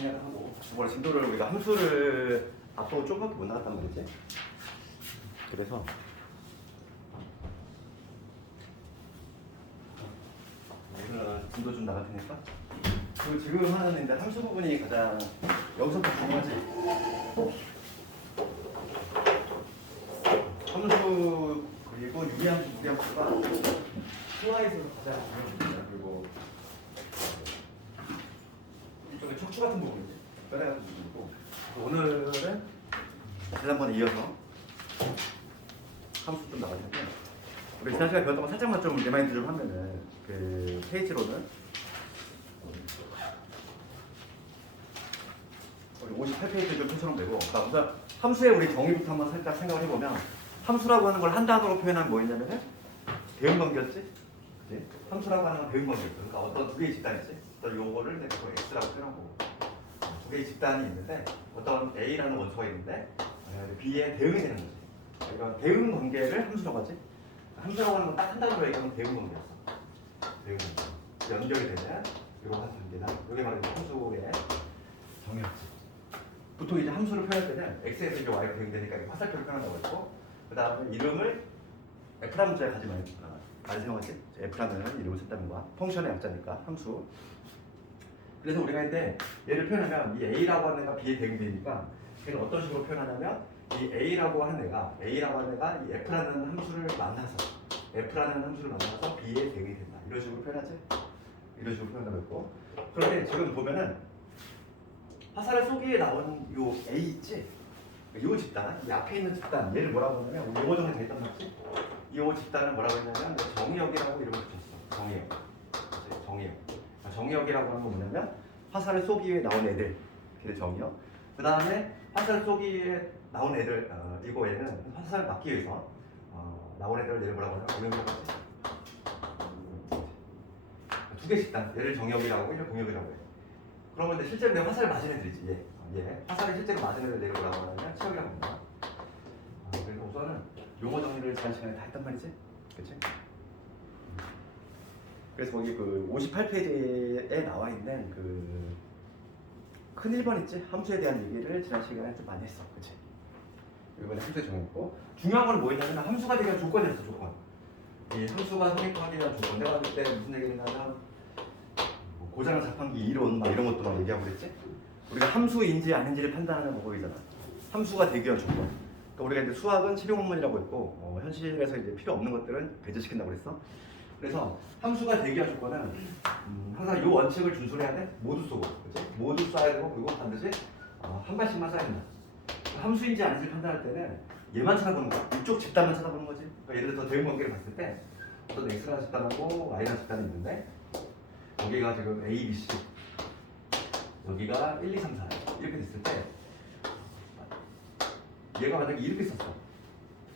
생략하고 이번에 진도를 우리가 함수를 앞으로 조금밖에 못 나갔단 말이지. 그래서 오늘은 진도 좀 나갈 테니까 그리고 지금 하는 이제 함수 부분이 가장 여기서부터 중요하지. 함수 그리고 유리함수, 무리함수가 수화에 있어서 가장 중요합니다. 그리고 이쪽에 척추 같은 부분이지. 뼈대 같은 부분이고 오늘은 지난번에 이어서 함수 좀 나갈 텐데 우리 지난 시간에 배웠던 거 살짝만 좀 리마인드 좀 하면은 그 페이지로는 우리 58페이지 좀 펼쳐놓으면 되고 우선 함수의 우리 정의부터 한번 살짝 생각을 해보면 함수라고 하는 걸 한 단어로 표현하면 뭐였냐면은 대응관계였지? 그치? 함수라고 하는 건 대응관계였어. 그러니까 어떤 두 개의 집단이지. 어떤 요거를 내가 X라고 표현하고 두 개의 집단이 있는데 어떤 A라는 원소가 있는데 B에 대응이 되는 거지. 그러니까 대응관계를 함수라고 하지. 함수라고 하는 건 딱 한 단어로 얘기하면 대응관계였어. 대응관계. 연결이 되는 이런 한 단계나 이게 바로 함수의 정의였지. 보통 이제 함수를 표현할 때는 x에서 이제 y가 대응되니까 화살표를 표현한다고 했고 그 다음에 이름을 f라는 문자에 가지 많이 사용하지. f라는 이름을 썼다는 거야. 펑션의 약자니까 함수. 그래서 우리가 이제 얘를 표현하면 이 a라고 하는 애가 b에 대응되니까 걔는 어떤 식으로 표현하냐면 이 a라고 하는 애가 이 f라는 함수를 만나서 b에 대응이 된다. 이런 식으로 표현하지. 이런 식으로 표현하고 있고 그런데 지금 보면은 화살의 쏘기에 나온 요 A 있지? 요 집단, 이 앞에 있는 집단, 얘를 뭐라고 하냐면 우리 용어 정리 됐단 말이지? 이 집단을 뭐라고 했냐면 정의역이라고 이름을 붙였어. 정의역. 정의역이라고 하는 건 뭐냐면 화살의 쏘기에 나온 애들, 그게 정의역. 그 다음에 화살의 쏘기에 나온 애들, 이거에는 화살을 막기 위해서 나온 애들을 얘를 뭐라고 하냐면 공역이라고 하지? 두 개 집단, 얘를 정의역이라고 하고 얘를 공역이라고 해. 그러면 근데 실제로 내가 화살을 맞은 애들이지. 얘. 화살이 실제로 맞은 애들 내가 뭐라고 하냐면 치역이라고 합니다. 그래서 우선은 용어 정리를 지난 시간에 다 했단 말이지. 그치? 그래서 거기 그 58페이지에 나와 있는 그 큰 1번 있지? 함수에 대한 얘기를 지난 시간에 좀 많이 했어. 그치? 이번에 함수에 정했고 중요한 건 뭐였냐면 함수가 되기 위한 조건이었어. 조건. 이 함수가 성립하기 위한 조건. 내가 그때 무슨 얘기를 했냐면 고장한 자판기 이론 막 이런 것도 막 얘기하고 그랬지? 우리가 함수인지 아닌지를 판단하는 방법이잖아. 함수가 되기 위한 조건. 그러니까 우리가 이제 수학은 실용학문이라고 했고 현실에서 이제 필요 없는 것들은 배제시킨다고 그랬어. 그래서 함수가 되기 위한 조건은 항상 이 원칙을 준수해야 돼. 모두 쏘고, 그렇지? 모두 쏴야 되고 그리고 반드시 한 발씩만 쏴야 된다. 함수인지 아닌지 판단할 때는 얘만 찾아보는 거야. 이쪽 집단만 찾아보는 거지. 그러니까 예를 들어서 대응 관계를 봤을 때 어떤 x라는 집단하고 y라는 집단이 있는데 여기가 지금 A, B, C 여기가 1, 2, 3, 4 이렇게 됐을 때 얘가 만약에 이렇게 썼어.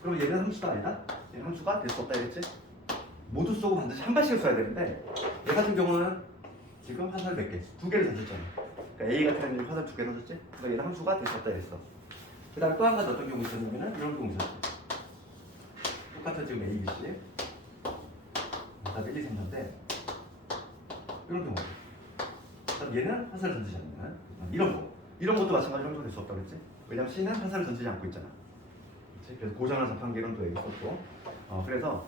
그럼 얘는 함수가 아니다? 얘는 함수가 될 수 없다 이랬지? 모두 쏘고 반드시 한 발씩 쏴야 되는데 얘 같은 경우는 지금 화살 몇 개? 두 개를 던졌잖아. 그러니까 A 같은 경우는 화살 두 개 던졌지? 그러니까 얘는 함수가 될 수 없다 이랬어. 그 다음에 또 한 가지 어떤 경우 있었냐면은 이런 경우 있었지. 똑같은 지금 A, B, C 그다음에 1, 2, 3, 4인데 이런 경우. 그럼 얘는 화살을 던지지 않는 이런 것도 마찬가지로 함수가 될 수 없다고 했지. 왜냐면 C는 화살을 던지지 않고 있잖아. 그치? 그래서 고장난 자판기 이론도 얘기했었고 그래서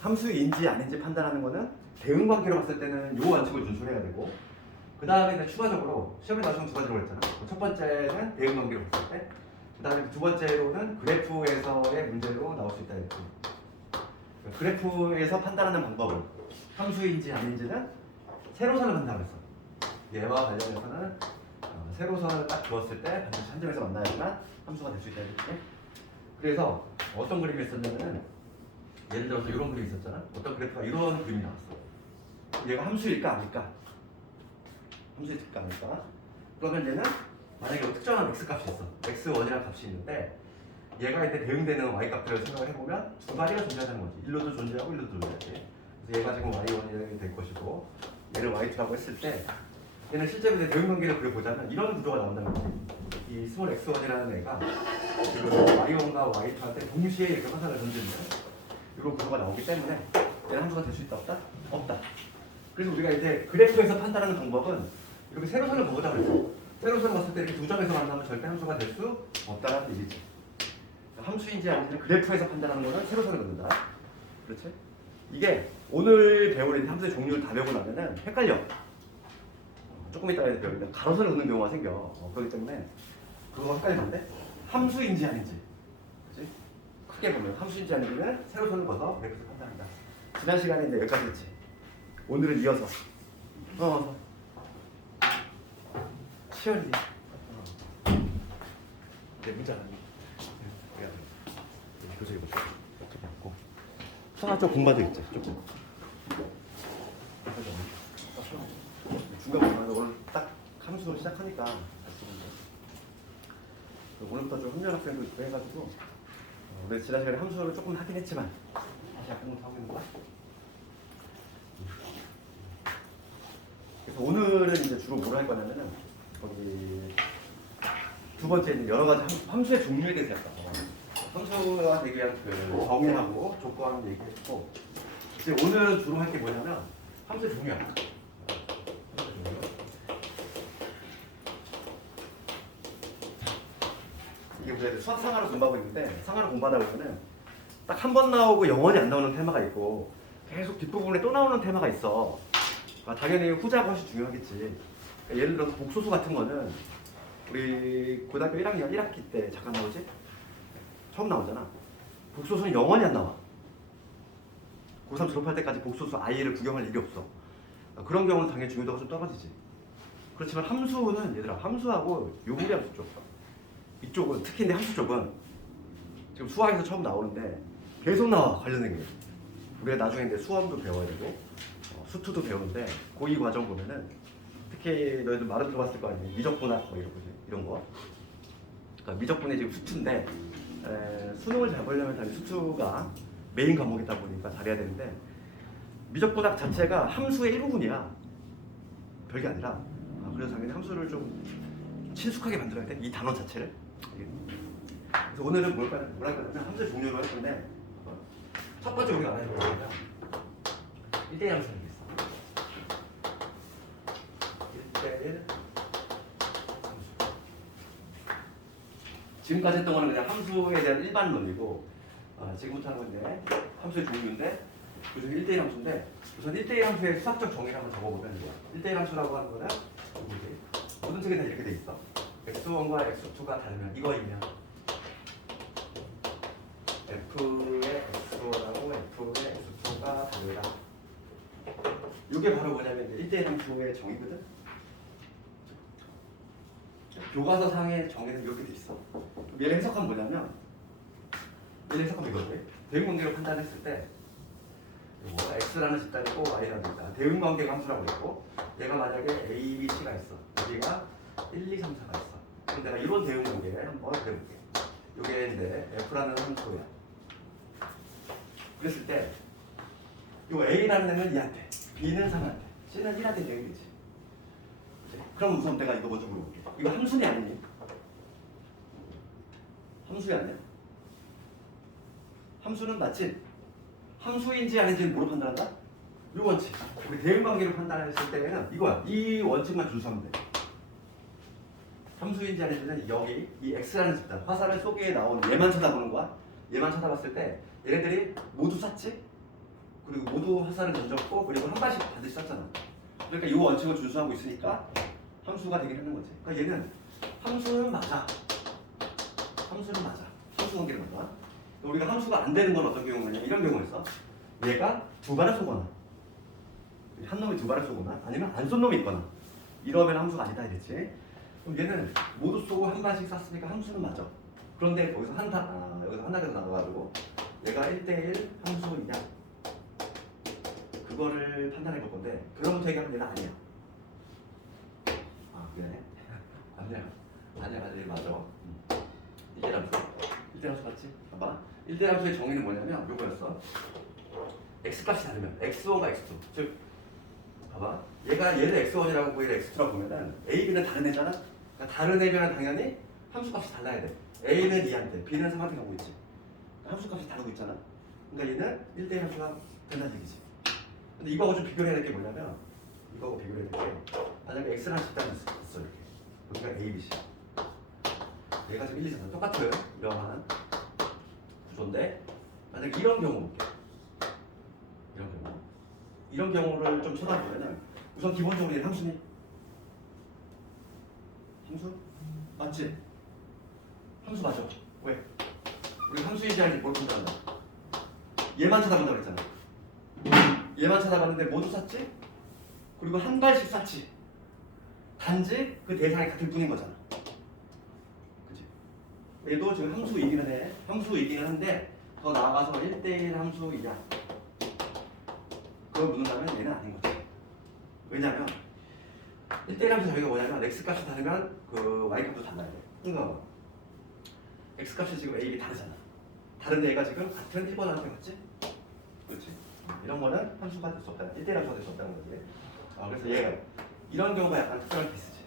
함수인지 아닌지 판단하는 거는 대응관계로 봤을 때는 요 원칙을 준수해야 되고 그 다음에 추가적으로 시험에 나오시면 두 가지로 했잖아. 첫 번째는 대응관계로 봤을 때 그 다음에 두 번째로는 그래프에서의 문제로 나올 수 있다 했지. 그래프에서 판단하는 방법은 함수인지 아닌지는 세로선을 판단하고 있어. 얘와 관련해서는 세로선을 딱 그었을 때 반드시 한 점에서 만나야지만 함수가 될 수 있다 이렇게. 그래서 어떤 그림이 있었냐면은 예를 들어서 이런 그림이 있었잖아. 어떤 그래프가 이런 그림이 나왔어. 얘가 함수일까 아닐까? 함수일까 아닐까? 그러면 얘는 만약에 특정한 x 값이 있어. x1이라는 값이 있는데 얘가 이제 대응되는 y 값들을 생각을 해보면 두 가지가 존재하는 거지. 일로도 존재하고 일로도 존재하지. 그래서 얘가 지금 y1이 될 것이고 얘를 y2라고 했을 때 얘는 실제로 대응 관계를 그려보자면 이런 구조가 나온다는 거지. 이 스몰 x1이라는 애가 지금 y1과 y2한테 동시에 이렇게 화살을 던지는 이런 구조가 나오기 때문에 얘는 함수가 될 수 있다 없다? 없다. 그래서 우리가 이제 그래프에서 판단하는 방법은 이렇게 세로선을 그어보자 그랬어. 세로선을 봤을 때 이렇게 두 점에서 만나면 절대 함수가 될 수 없다라는 얘기지. 함수인지 아닌지 그래프에서 판단하는 거는 세로선을 긋는다. 그렇지? 이게 오늘 배우는 함수의 종류를 다 배우고 나면은 헷갈려. 조금 이따가 배우는데 가로선을 긋는 경우가 생겨. 그렇기 때문에 그거 헷갈리는데 함수인지 아닌지. 그렇지? 크게 보면 함수인지 아닌지는 세로선을 봐서 그래프에서 판단한다. 지난 시간에 이제 여기까지 했지. 오늘은 이어서 시연이 내 문자는 교재에 보자. 어떻게 하고 수학 쪽 공부도 있지 조금. 중간 보면 오늘 딱 함수를 시작하니까 오늘부터 좀 합류 학생도 있고 해가지고 우리 지난 시간에 함수를 조금 하긴 했지만 다시 약간 하고 있는 거야. 그래서 오늘은 이제 주로 뭘 할 거냐면은 거기 두 번째는 여러 가지 함수의 종류에 대해서 했다. 함수가 되기 위한 그 정의하고 조건 얘기했고 이제 오늘은 주로 할 게 뭐냐면 함수의 종류야. 이게 우리가 수학 상하를 공부하고 있는데 상하를 공부하다 보면은 딱 한 번 나오고 영원히 안 나오는 테마가 있고 계속 뒷부분에 또 나오는 테마가 있어. 당연히 후자가 훨씬 중요하겠지. 예를 들어서 복소수 같은 거는 우리 고등학교 1학년 1학기 때 잠깐 나오지? 처음 나오잖아. 복소수는 영원히 안 나와. 고3 졸업할 때까지 복소수 아이를 구경할 일이 없어. 그런 경우는 당연히 중요도가 좀 떨어지지. 그렇지만 함수는 얘들아 함수하고 요구리 함수 쪽 이쪽은 특히 내 함수 쪽은 지금 수학에서 처음 나오는데 계속 나와 관련된 게. 우리가 나중에 이제 수험도 배워야 되고 수투도 배우는데 고2 과정 보면은 특히 너희들 말은 들어봤을 거 아니에요. 미적분학 뭐 이런 거. 그러니까 미적분이 지금 수투인데 수능을 잘 보려면 당연히 수투가 메인 과목이다 보니까 잘해야 되는데 미적분학 자체가 함수의 일부분이야. 별게 아니라. 그래서 당연히 함수를 좀 친숙하게 만들어야 돼. 이 단어 자체를. 그래서 오늘은 뭐랄까 하면 함수의 종류로 할 건데 첫 번째 우리가 알아야 될 거는 1대1 함수는 있어. 1대1 함수. 지금까지 했던 거는 그냥 함수에 대한 일반 논리고 지금부터 하는 건데 함수의 종류인데 그중 1대1 함수인데 우선 1대1 함수의 수학적 정의를 한번 적어보면 이거야. 1대1 함수라고 하는 거는 모든 책에 다 이렇게 돼 있어. x1과 x2가 다르면 이거이면 f의 x1하고 f의 x2가 다르다. 이게 바로 뭐냐면 1대1 함수의 정의거든. 교과서상의 정의는 이렇게 돼 있어. 얘를 해석하면 뭐냐면 얘를 해석하면 이거지. 대응관계로 판단했을 때 x라는 집단이고 y라는 집단 대응관계가 함수라고 그랬고 얘가 만약에 a, b, c가 있어. 여기가 1, 2, 3, 4가 있어. 그럼 내가 이런 대응관계를 한번 그려볼게. 이게 이제 f라는 함수야. 그랬을 때 이 a라는 애는 2한테, b는 3한테, c는 1한테 얘기되지. 그럼 우선 내가 이거 먼저 물어볼게. 이거 함수니 아니니? 함수이 아니야? 함수는 맞지? 함수인지 아닌지는 뭐로 판단한다? 이 원칙. 우리 대응관계로 판단했을 때는 이거야. 이 원칙만 준수하면 돼. 함수인지 아닌지는 여기 이 x라는 집단, 화살을 속에 나온 얘만 쳐다보는 거야. 얘만 쳐다봤을 때 얘네들이 모두 쐈지? 그리고 모두 화살을 던졌고 그리고 한 발씩 반드시 쐈잖아. 그러니까 이 원칙을 준수하고 있으니까 함수가 되긴 하는 거지. 그러니까 얘는 함수는 맞아. 함수는 맞아. 함수 관계를 맞아. 우리가 함수가 안 되는 건 어떤 경우냐? 이런 경우였어. 얘가 두 발을 쏘거나 한 놈이 두 발을 쏘거나 아니면 안 쏜 놈이 있거나 이러면 함수가 아니다 이랬지. 그럼 얘는 모두 쏘고 한 발씩 쐈으니까 함수는 맞아. 그런데 거기서 여기서 하나가 나와가지고 얘가 1대1 함수이냐 그거를 판단해 볼 건데 그거부터 얘기하면 얘는 아니야. 미안해. 아니야 맞아. 1대1 함수. 1대1 함수 맞지? 봐봐. 1대1 함수의 정의는 뭐냐면 요거였어. x값이 다르면 x1과 x2 즉 봐봐 얘를 x1이라고 보고 얘를 x2라고 보면은 a, b는 다른 애잖아. 그러니까 다른 애면 당연히 함수값이 달라야 돼. a는 2한테 b는 3한테 가고 있지. 함수값이 다르고 있잖아. 그러니까 얘는 1대1 함수가 된다는 얘기지. 근데 이거하고 좀 비교를 해야 될 게 뭐냐면 이거하고 비교를 해야 될 게 만약에 x라는 집단이 있어 이렇게 여기가 A, B, C. 얘가 지금 1, 2, 3 똑같아요. 이러한 구조인데 만약 이런 경우 볼게요. 이런 경우를 좀 쳐다보면은 우선 기본적으로 얘는 함수니? 함수? 맞지? 함수 맞아. 왜? 우리 함수인지 아닌지 뭘 본다는 거야? 얘만 쳐다본다고 그랬잖아. 얘만 쳐다봤는데 모두 쌌지? 그리고 한 발씩 쌌지. 단지 그 대상이 같을 뿐인 거잖아. 그치? 얘도 지금 함수이기는 해. 함수이기는 한데 더 나아가서 1대1 함수이냐 그걸 묻는다면 얘는 아닌 거지. 왜냐면 1대1 함수 저희가 뭐냐면 x값이 다르면 그 y값도 달라야 돼. 그러니까 x값이 지금 a, b 다르잖아. 다른데 얘가 지금 같은 1번 함수 같지? 그렇지? 이런 거는 함수가 될 수 없다. 1대1 함수가 될 수 없다는 거지. 그래서 얘가 이런 경우가 약간 특별한 케이스지.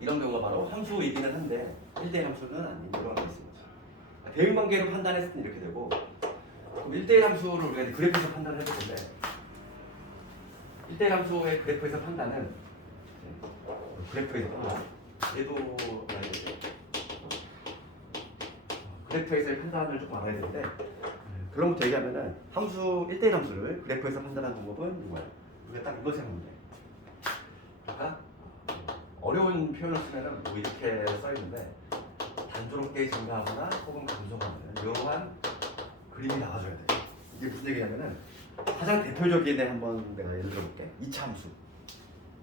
이런 경우가 바로 함수이기는 한데 1대1 함수는 아닌 이런 케이스인 거지. 대응관계로 판단했을 때 이렇게 되고 그럼 1대1 함수를 우리가 이제 그래프에서 판단을 해볼 텐데 1대1 함수의 그래프에서 판단은 그래프에서 판단 얘도 알아야 되지. 그래프에서의 판단을 조금 알아야 되는데 그런부터 얘기하면은 함수 1대1 함수를 그래프에서 판단하는 방법은 뭐야? 우리가 딱 이거 생각하면 돼. 아까 어려운 표현을 쓰면은 뭐 이렇게 써있는데 단조롭게 증가하거나 혹은 감소하는 이러한 그림이 나와줘야 돼. 이게 무슨 얘기냐면은 가장 대표적인 애 한번 내가 예를 들어볼게. 2차 함수.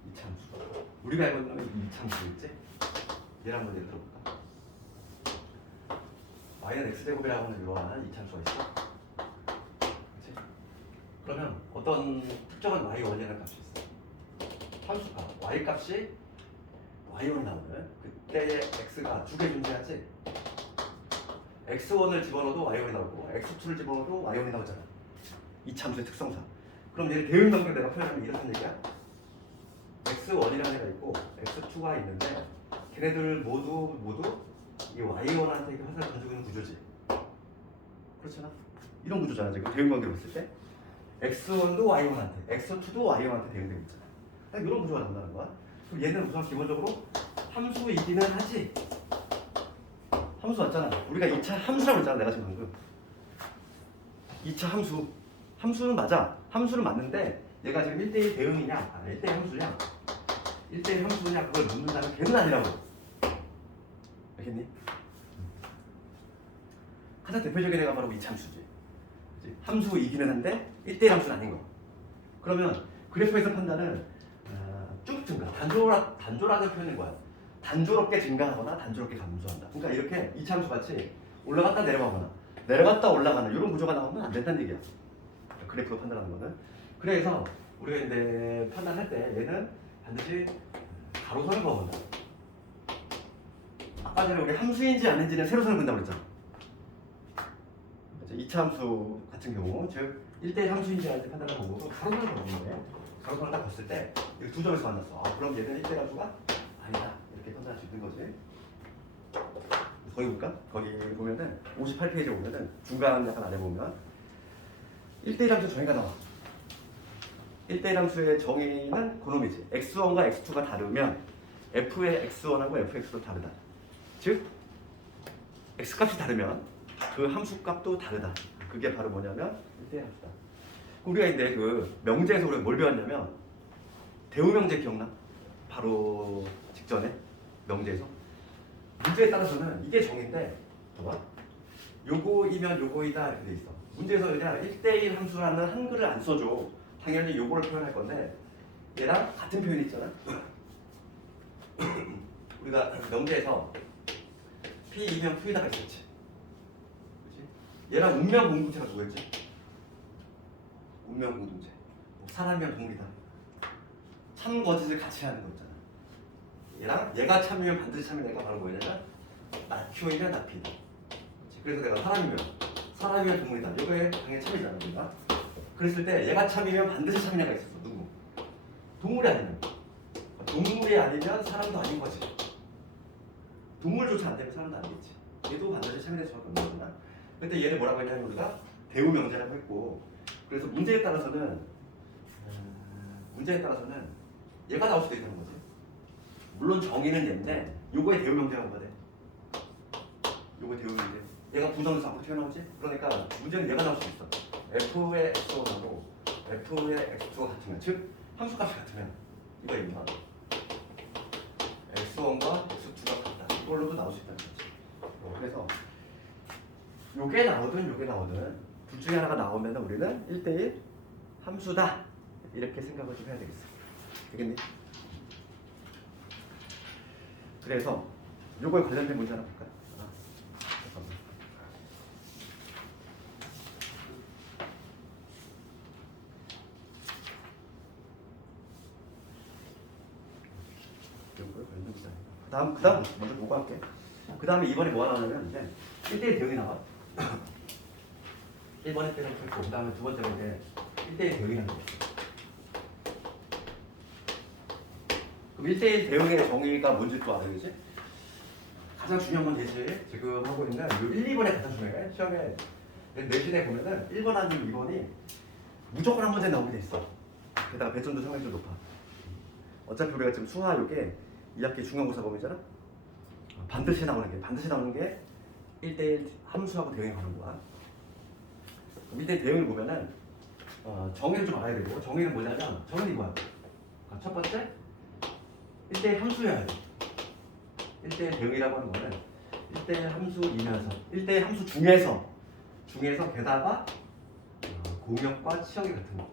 2차 함수. 우리가 알고 있는 2차 함수 있지? 얘를 한번 예를 들어볼까? y는 x제곱이라고 하는 이러한 2차 함수가 있어. 그렇지? 그러면 어떤 특정한 y1이라는 값이 있어. 함수가 y 값이 y1이 나오면 그때 x가 두 개 존재하지? x1을 집어넣어도 y1이 나오고 x2를 집어넣어도 y1이 나오잖아. 이 참수의 특성상. 그럼 얘를 대응관계로 내가 표현하면 이렇다는 얘기야. x1이라는 애가 있고 x2가 있는데 걔네들 모두 이 y1한테 화살을 던지고 있는 구조지. 그렇잖아. 이런 구조잖아. 지금 대응관계로 봤을 때 x1도 y1한테 x2도 y1한테 대응되고 있잖아. 이런 구조가 나온다는 거야. 그럼 얘는 우선 기본적으로 함수이기는 하지. 함수 맞잖아. 우리가 2차 함수라고 했잖아. 내가 지금 방금 2차 함수. 함수는 맞아. 함수는 맞는데 얘가 지금 1대1 대응이냐 1대1 함수냐 1대1 함수냐 그걸 묻는다면 걔는 아니라고. 알겠니? 가장 대표적인 애가 바로 2차 함수지. 함수이기는 한데 1대1 함수는 아닌 거. 그러면 그래프에서 판단은 쭉 증가. 단조라는 표현인 거야. 단조롭게 증가하거나 단조롭게 감소한다. 그러니까 이렇게 2차 함수 같이 올라갔다 내려가거나 내려갔다 올라가는 이런 구조가 나오면 안 된다는 얘기야. 그래프로 판단하는 거는. 그래서 우리가 이제 판단할 때 얘는 반드시 가로선을 그어본다. 아까 전에 우리 함수인지 아닌지는 세로선을 그은다고 그랬잖아. 2차 함수 같은 경우, 즉 1대1 함수인지 아닌지 판단하는 방법은 가로선을 그어보는 거예요. 가로선을 딱 봤을 때 두 점에서 만났어. 그럼 얘는 1대1 함수가 아니다. 이렇게 판단할 수 있는 거지. 거기 볼까? 거기 보면은 58페이지에 보면은 중간 약간 안에 보면 1대1 함수 정의가 나와. 1대1 함수의 정의는 그놈이지. x1과 x2가 다르면 f의 x1하고 fx도 다르다. 즉 x값이 다르면 그 함수값도 다르다. 그게 바로 뭐냐면 1대1 함수다. 우리가 이제 그 명제에서 우리가 뭘 배웠냐면 대우명제 기억나? 바로 직전에 명제에서 문제에 따라서는 이게 정의인데 봐봐. 요거이면 요거이다 이렇게 돼 있어. 문제에서 그냥 1대1 함수라는 한글을 안 써줘. 당연히 요거를 표현할 건데 얘랑 같은 표현이 있잖아. 우리가 명제에서 P2면 Q에다가 있었지. 그치? 얘랑 운명 공동체가 누구였지? 운명 공동체. 사람이면 동물이다. 참 거짓을 같이 하는 거 있잖아. 얘랑 얘가 참이면 반드시 참인 애가 바로 뭐냐면 나 Q이면 나 P다. 그래서 내가 사람이면 동물이다. 이거에 당연히 참이잖아. 우리가. 그랬을 때 얘가 참이면 반드시 참인 애가 있었어. 누구? 동물이 아니면. 동물이 아니면 사람도 아닌 거지. 동물조차 안 되면 사람도 아니겠지. 얘도 반드시 참여될 수밖에 없는 거구나. 근데 얘는 뭐라고 했냐면 우리가 대우명제라고 했고, 그래서 문제에 따라서는 얘가 나올 수도 있다는 거지. 물론 정의는 얘인데 요거의 대응 형태라고 봐야 돼. 요거 대응 형태. 얘가 부정에서 앞으로 튀어나오지? 그러니까 문제는 얘가 나올 수 있어. f의 x1하고 f의 x2가 같으면, 즉 함수값이 같으면 이거입니다. x1과 x2가 같다. 이걸로도 나올 수 있다는 거지. 그래서 요게 나오든 둘 중에 하나가 나오면 우리는 1대1 함수다. 이렇게 생각을 좀 해야 되겠어. 되겠니? 그래서 요거에 관련된 문제 하나 볼까요? 잠깐만. 요거에 관련된 문제. 그다음 먼저 보고 할게. 그 다음에 이번에 뭐가 나오냐면 이제 1대1 대응이 나와. 1번에 때는 있고 그 다음에 두 번째로 이제 1대1 대응이 나와. 그럼 1대1 대응의 정의가 뭔지 또 알아야지? 가장 중요한 건 대신 지금 하고 있는 요 1, 2번에 가장 중요해. 시험에 내신에 보면은 1번 아니면 2번이 무조건 한 문제 나오게 돼 있어. 게다가 배점도 상당히 좀 높아. 어차피 우리가 지금 수화 요게 2학기 중간고사 범위잖아? 반드시 나오는 게 1대1 함수하고 대응이 가는 거야. 1대1 대응을 보면은 정의를 좀 알아야 되고, 정의는 뭐냐면 정의는 이거야. 첫 번째 1대1 함수여야 돼. 1대1 대응이라고 하는 거는 1대1 함수이면서 1대1 함수 중에서 게다가 공역과 치역이 같은 거.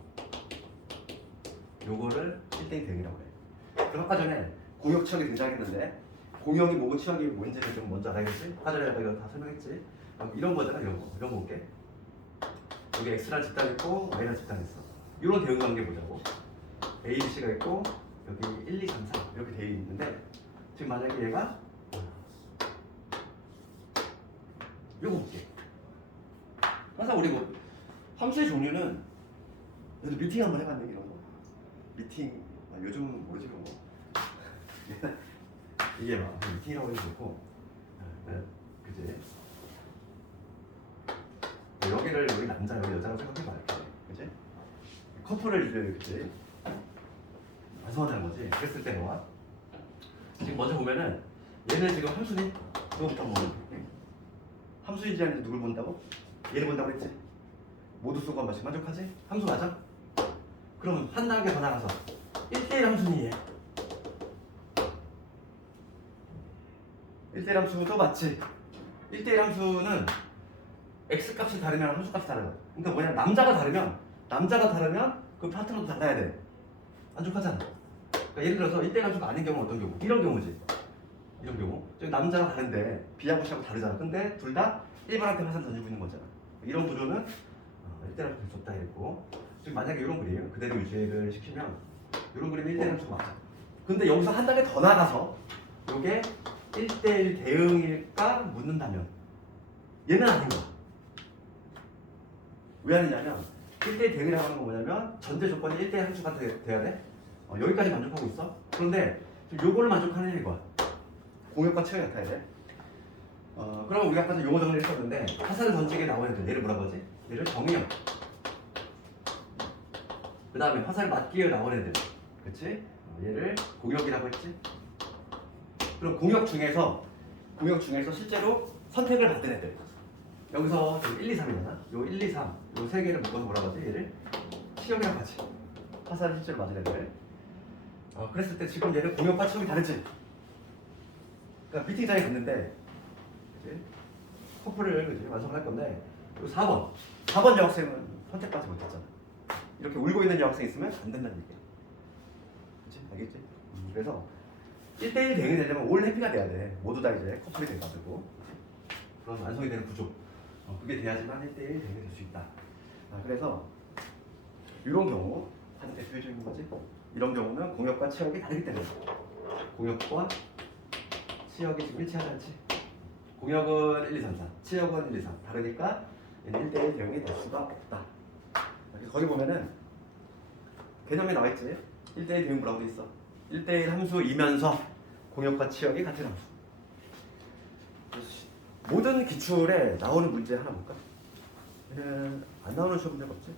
요거를 1대1 대응이라고 해. 그럼 아까 전에 공역 치역이 등장했는데 공역이 뭐고 치역이 뭔지를 좀 먼저 알아야겠지? 아까 전에 내가 이거 다 설명했지? 이런 거잖아. 이런 거 볼게. 여기 X라는 집단 있고 Y라는 집단 있어. 이런 대응 관계 보자고. A, B, C가 있고 여기 1, 2, 3, 4 이렇게 되어 있는데 지금 만약에 얘가 요거 볼게. 항상 우리 뭐 함수의 종류는 얘도 미팅 한번 해봤네. 이런 거 미팅 요즘 모르지 그런 거. 이게 막 미팅이라고 해도 좋고 그지? 여기를 여기 남자 여기 여자라고 생각해봐. 이렇게 그지? 커플을 이제 그지? 완성하자는 거지. 그랬을 때 뭐야? 지금 먼저 보면은 얘는 지금 함수니? 누구부터 보면 함수인지 아닌지 누굴 본다고? 얘를 본다고 했지? 모두 쓰고 한 번씩 만족하지? 함수 맞아? 그럼 한 단계 더 나가서 1대1 함수니 얘 1대1 함수도 맞지? 1대1 함수는 x값이 다르면 함수값이 달라요. 그러니까 뭐냐, 남자가 다르면 그 파트너도 달라야 돼. 만족하잖아. 그러니까 예를 들어서 1대1 함수가 아닌 경우는 어떤 경우? 이런 경우지. 이런 경우. 저기 남자가 다른데 B하고 C하고 다르잖아. 근데 둘 다 1번한테 화살을 던지고 있는 거잖아. 이런 구조는 1대1 함수 될수 없다 이랬고, 지금 만약에 이런 그림 그대로 유지를 시키면 이런 그림이 1대1 함수가 맞아. 근데 여기서 한 단계 더 나가서 이게 1대1 대응일까 묻는다면 얘는 아닌 거야. 왜 아니냐면 1대1 대응이라고 하는 건 뭐냐면 전제 조건이 1대1 함수가 돼야 돼. 여기까지 만족하고 있어. 그런데 지금 요거를 만족하는 이거야. 공역과 치역이 같아야 돼. 그럼 우리가 아까 용어 정리를 했었는데 화살을 던지게 나오는 애들 얘를 뭐라고 하지? 얘를 정의역. 그 다음에 화살을 맞기에 나오는 애들, 그치? 얘를 공역이라고 했지? 그럼 공역 중에서 실제로 선택을 받은 애들, 여기서 1, 2, 3이잖아. 요 1, 2, 3, 요 세 개를 묶어서 뭐라고 하지? 얘를 치역이라고 하지. 화살을 실제로 맞은 애들. 그랬을 때 지금 얘는 공역과 치역이 다르지? 그러니까 미팅장에 갔는데 그치? 커플을 그치? 완성을 할 건데 4번 여학생은 선택받지 못했잖아. 이렇게 울고 있는 여학생 있으면 안 된다는 얘기야. 그치? 알겠지? 그래서 1대1 대응이 되려면 올 해피가 돼야 돼. 모두 다 이제 커플이 돼가지고 그런 완성이 되는 구조. 그게 돼야지만 1대1 대응이 될 수 있다. 그래서 이런 경우 한테 표해져 있는 거지. 이런 경우는 공역과 치역이 다르기 때문에 공역과 치역이 지금 일치하지 않지. 공역은 1, 2, 3, 4, 치역은 1, 2, 3 다르니까 얘는 1대1 대응이 될 수가 없다. 그래서 거기 보면은 개념에 나와있지. 1대1 대응 뭐라고 돼 있어? 1대1 함수이면서 공역과 치역이 같은 함수. 모든 기출에 나오는 문제 하나 볼까? 얘는 안 나오는 시험 문제가 없지?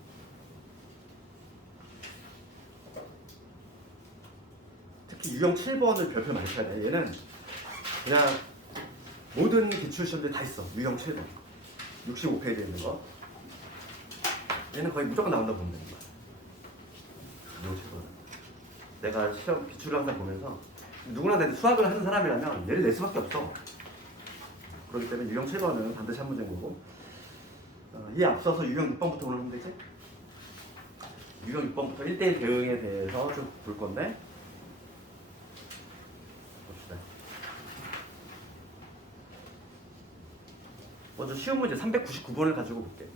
특히 유형 7번을 별표 많이 쳐야 돼. 얘는 그냥 모든 기출시험들 다 있어. 유형 7번 65페이지에 있는 거. 얘는 거의 무조건 나온다고 보면 되는 거야. 유형 7번. 내가 시험 기출을 항상 보면서 누구나 내 수학을 하는 사람이라면 얘를 낼 수밖에 없어. 그렇기 때문에 유형 7번은 반드시 한 문제인 거고, 이 앞서서 유형 6번부터 보면 되지? 유형 6번부터 1대1 대응에 대해서 좀 볼 건데, 봅시다. 먼저 쉬운 문제 399번을 가지고 볼게.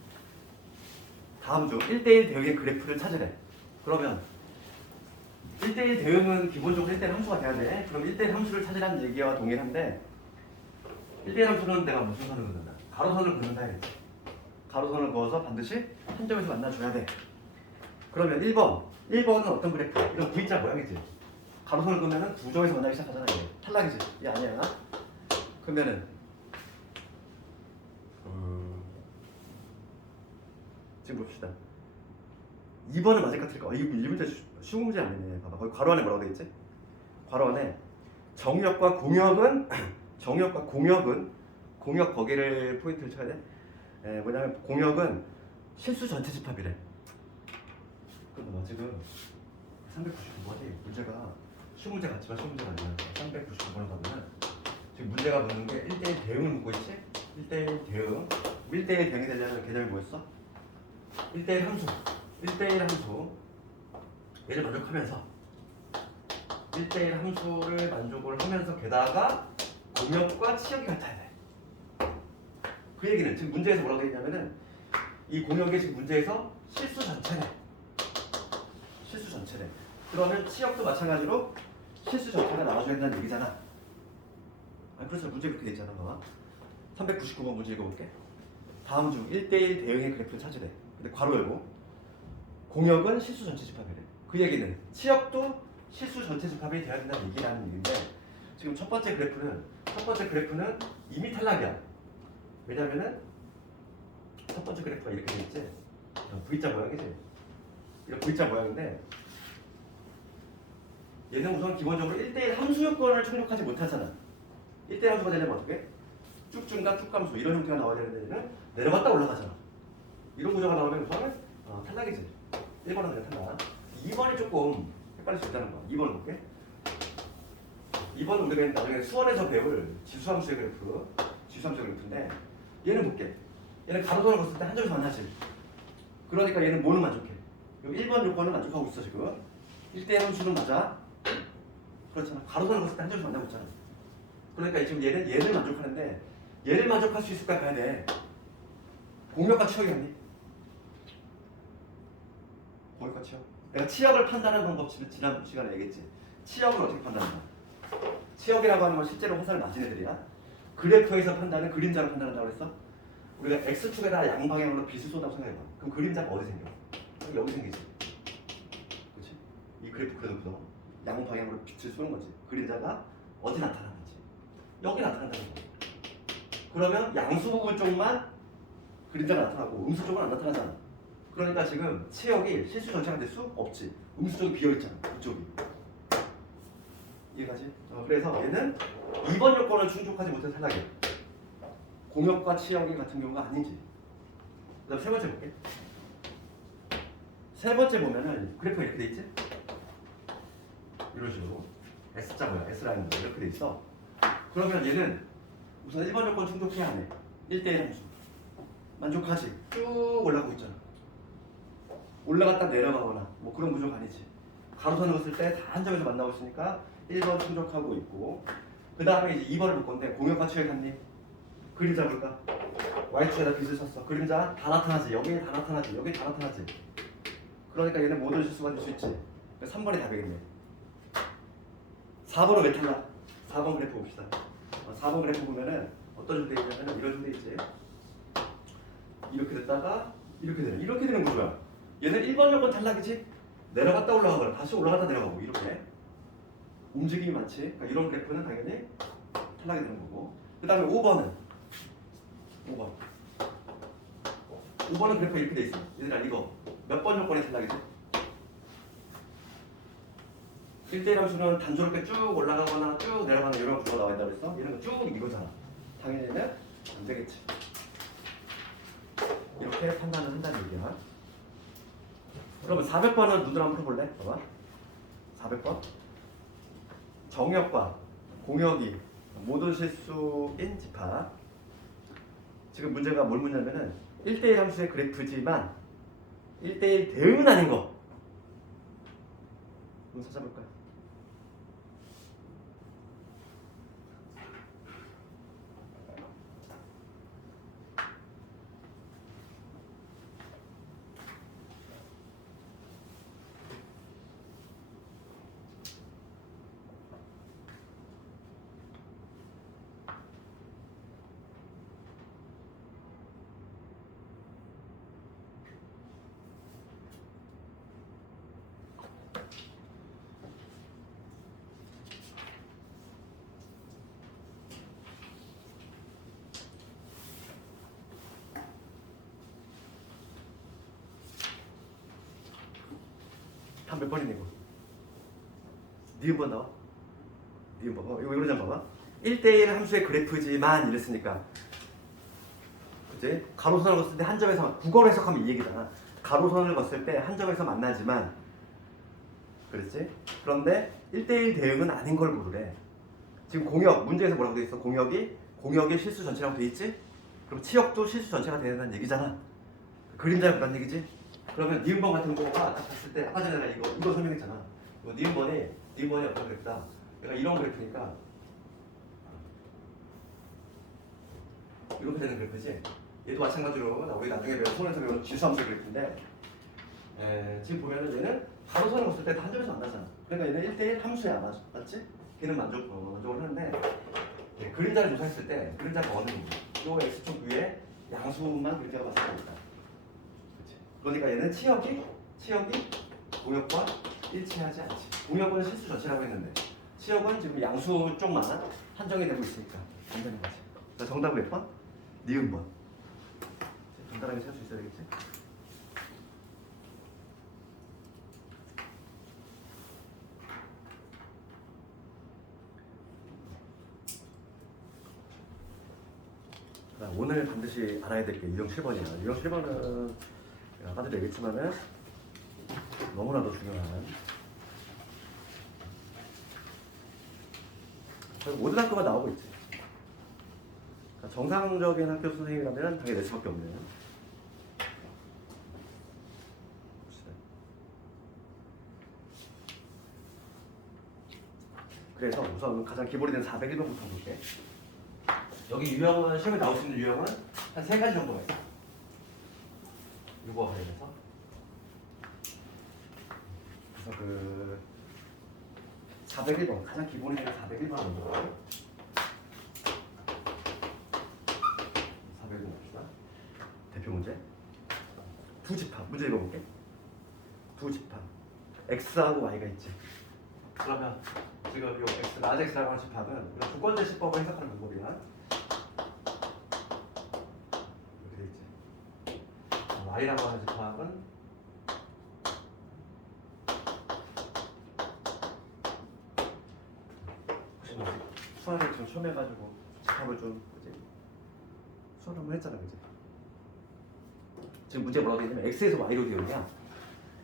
다음 중 1대1 대응의 그래프를 찾으래. 그러면 1대1 대응은 기본적으로 1대1 함수가 돼야 돼. 그럼 1대1 함수를 찾으라는 얘기와 동일한데, 1대1 함수는 내가 무슨 선을 그는다? 가로선을 그는다 했지. 가로선을 그어서 반드시 한 점에서 만나줘야 돼. 그러면 1번은 어떤 그래프? 이런 V자 모양이지. 가로선을 그으면은 구점에서 만나기 시작하잖아. 얘 탈락이지. 얘 아니야. 그러면은 지금 봅시다. 2번은 맞을까 틀릴까? 이 문제 쉬운 문제 아니네. 봐봐. 거기 괄호 안에 뭐라고 돼 있지? 괄호 안에 정역과 공역은 공역 거기를 포인트를 쳐야 돼. 뭐냐면 공역은 실수 전체 집합이래. 그럼 지금 399번이 문제가 쉬운 문제 같지만 쉬운 문제가 아니야. 399번을 가보면 지금 문제가 묻는 게 1대1 대응을 묻고 있지? 1대1 대응. 1대1 대응이 되려면 개념이 뭐였어? 1대1 함수. 1대1 함수. 얘를 만족하면서 1대1 함수를 만족을 하면서 게다가 공역과 치역이 같아야 돼. 그 얘기는 지금 문제에서 뭐라고 했냐면은 이 공역이 지금 문제에서 실수 전체네. 실수 전체네. 그러면 치역도 마찬가지로 실수 전체가 나와줘야 된다는 얘기잖아. 그렇죠. 문제 그렇게 돼 있잖아. 399번 문제 읽어볼게. 다음 중 1대1 대응의 그래프를 찾으래. 근데 괄호 열고 공역은 실수 전체 집합이래. 그 얘기는 치역도 실수 전체 집합이 돼야 된다는 얘기라는 얘기인데, 지금 첫 번째 그래프는 이미 탈락이야. 왜냐면은 첫 번째 그래프가 이렇게 돼 있지. V자 모양이지. 이거 V자 모양인데 얘는 우선 기본적으로 1대1 함수 요건을 충족하지 못하잖아. 1대1 함수가 되려면 어떻게? 쭉 증가 쭉 감소 이런 형태가 나와야 되는데 얘는 내려갔다 올라가잖아. 이런 구조가 나오면 우선은 탈락이지. 1번은 그냥 탈락. 2번이 조금 헷갈릴 수 있다는 거야. 2번 볼게. 2번은 우리가 나중에 수원에서 배울 지수함수의 그래프인데, 얘는 볼게. 얘는 가로선을 걷을 때 한 점에서 만나지. 그러니까 얘는 뭐는 만족해? 1번 요건은 만족하고 있어 지금. 1대1 함수는 맞아. 그렇잖아. 가로선을 걷을 때 한 점에서 만나고 있잖아. 그러니까 지금 얘를 만족하는데, 얘를 만족할 수 있을까 봐야 돼. 공역과 치역이 같니? 공역과 치역. 내가 치역을 판단하는 방법 지난 시간에 얘기했지. 치역을 어떻게 판단한다? 치역이라고 하는 건 실제로 화살을 맞은 애들이야. 그래프에서 판단은 그림자로 판단한다고 그랬어? 우리가 X축에다 양방향으로 빛을 쏟아고 생각해봐. 그럼 그림자가 어디 생겨? 여기 생기지. 그렇지? 이 그래프 그려놓고서 양방향으로 빛을 쏘는 거지. 그림자가 어디 나타나는지. 여기 나타난다는 거. 그러면 양수 부분 쪽만 그림자가 나타나고 음수 쪽은 안 나타나잖아. 그러니까 지금 치역이 실수 전체가 될 수 없지. 음수 쪽이 비어있잖아. 이쪽이. 이해가지? 그래서 얘는 2번 요건을 충족하지 못해 탈락이야. 공역과 치역이 같은 경우가 아니지. 그 다음 세 번째 볼게. 세 번째 보면은 그래프가 이렇게 돼 있지? 이런 식으로 S자 뭐야? S라인으로 이렇게 돼 있어. 그러면 얘는 우선 1번 요건 충족해야 안 해. 1대1 함수. 만족하지? 쭉 올라가고 있잖아. 올라갔다 내려가거나 뭐 그런 구조가 아니지. 가로선을 긋을 때 다 한 점에서 만나고 있으니까 1번 충족하고 있고, 그 다음에 이제 2번을 볼 건데 공역과 치역이 같니? 그림자 볼까? Y축에다 빛을 쳤어. 그림자 다 나타나지. 여기에 다 나타나지. 여기에 다 나타나지. 그러니까 얘는 모든 실수가 될 수 있지. 3번이 답이겠네. 4번은 왜 탈락? 4번 그래프 봅시다. 4번 그래프 보면은 어떤 식으로 돼 있냐면 이런 식으로 돼 있지. 이렇게 됐다가 이렇게 되는 구조야. 얘는 1번 요건 탈락이지. 내려갔다 올라가거나 다시 올라갔다 내려가고 이렇게 움직임이 많지. 그러니까 이런 그래프는 당연히 탈락이 되는 거고. 그 다음에 5번은 5번은 그래프가 이렇게 돼 있어. 얘들아 이거 몇 번 요건이 탈락이지? 1대1 함수는 단조롭게 쭉 올라가거나 쭉 내려가는 이런 구조가 나와 있다고 했어? 얘는 쭉 이거잖아. 당연히는 안 되겠지. 이렇게 판단을 한다는 얘기야. 그러면 400번은 눈으로 한번 풀어볼래? 봐봐. 400번. 정역과 공역이 모든 실수인 집합. 지금 문제가 뭘 묻냐면은 1대1 함수의 그래프지만 1대1 대응은 아닌 거. 한번 찾아볼까요? 한 몇 번이네 이거. 니은 번 나와? 니은 번. 이거 이러자 봐봐. 1대1 함수의 그래프지만 이랬으니까 그치? 가로선을 걷을 때 한 점에서 국어로 해석하면 이 얘기잖아. 가로선을 걷을 때 한 점에서 만나지만 그렇지? 그런데 1대1 대응은 아닌 걸 고르래. 지금 공역 문제에서 뭐라고 돼 있어? 공역의 실수 전체라고 돼 있지? 그럼 치역도 실수 전체가 되는 얘기잖아. 그림자를 보란 얘기지? 그러면 니은번 같은 거가 딱 봤을 때 아까 전에 내가 이거 설명했잖아. 니은번이 어떤 그랬다. 내가 이런 그래프니까 이렇게 되는 그래프지. 얘도 마찬가지로 우리 나중에 배운 손에서 배운 지수함수 그래프인데 지금 보면은 얘는 가로선을 걷을 때 한 점에서 만나잖아. 그러니까 얘는 1대1 함수야. 맞지? 걔는 만족을 하는데 그림자를 조사했을 때 그림자가 어느 정도 요 x축 위에 양수만 그림자가 맞춰있다. 그러니까 얘는 치역이 공역과 일치하지 않지. 공역은 실수 전체라고 했는데 치역은 지금 양수 쪽만 한정이 되고 있으니까 안 되는 거지. 자, 정답은 몇 번? 니은번. 간단하게 찾을 수 있어야 되겠지? 오늘 반드시 알아야 될 게 유형 7번이야. 유형 7번은 아까도 얘기했지만은 너무나도 중요한 모든 학교가 나오고 있지. 그러니까 정상적인 학교 선생님이라면 당연히 낼 수밖에 없는. 그래서 우선 가장 기본이 된 401번부터 볼게. 여기 유형은 시험에 나올 수 있는 유형은 한 3가지 정도가 있어. 이거와 관련해서. 그래서 그 401번 가장 기본이 되는 401번 정도. 401번 봅시다. 대표 문제. 두 집합. 문제 읽어볼게. 두 집합. X하고 Y가 있지. 그러면 지금 요 X, 라지 X라고 하는 집합은 우리가 두건제시법을 해석하는 방법이야. 이렇게 돼 있지. Y라고 하는 집합은 혹시 뭐 수학을 좀 처음 해가지고 집합을 좀 그지? 수학 한번 했잖아, 그지? 지금 문제 뭐라고 되어 있냐면 X에서 Y로 되어 있냐?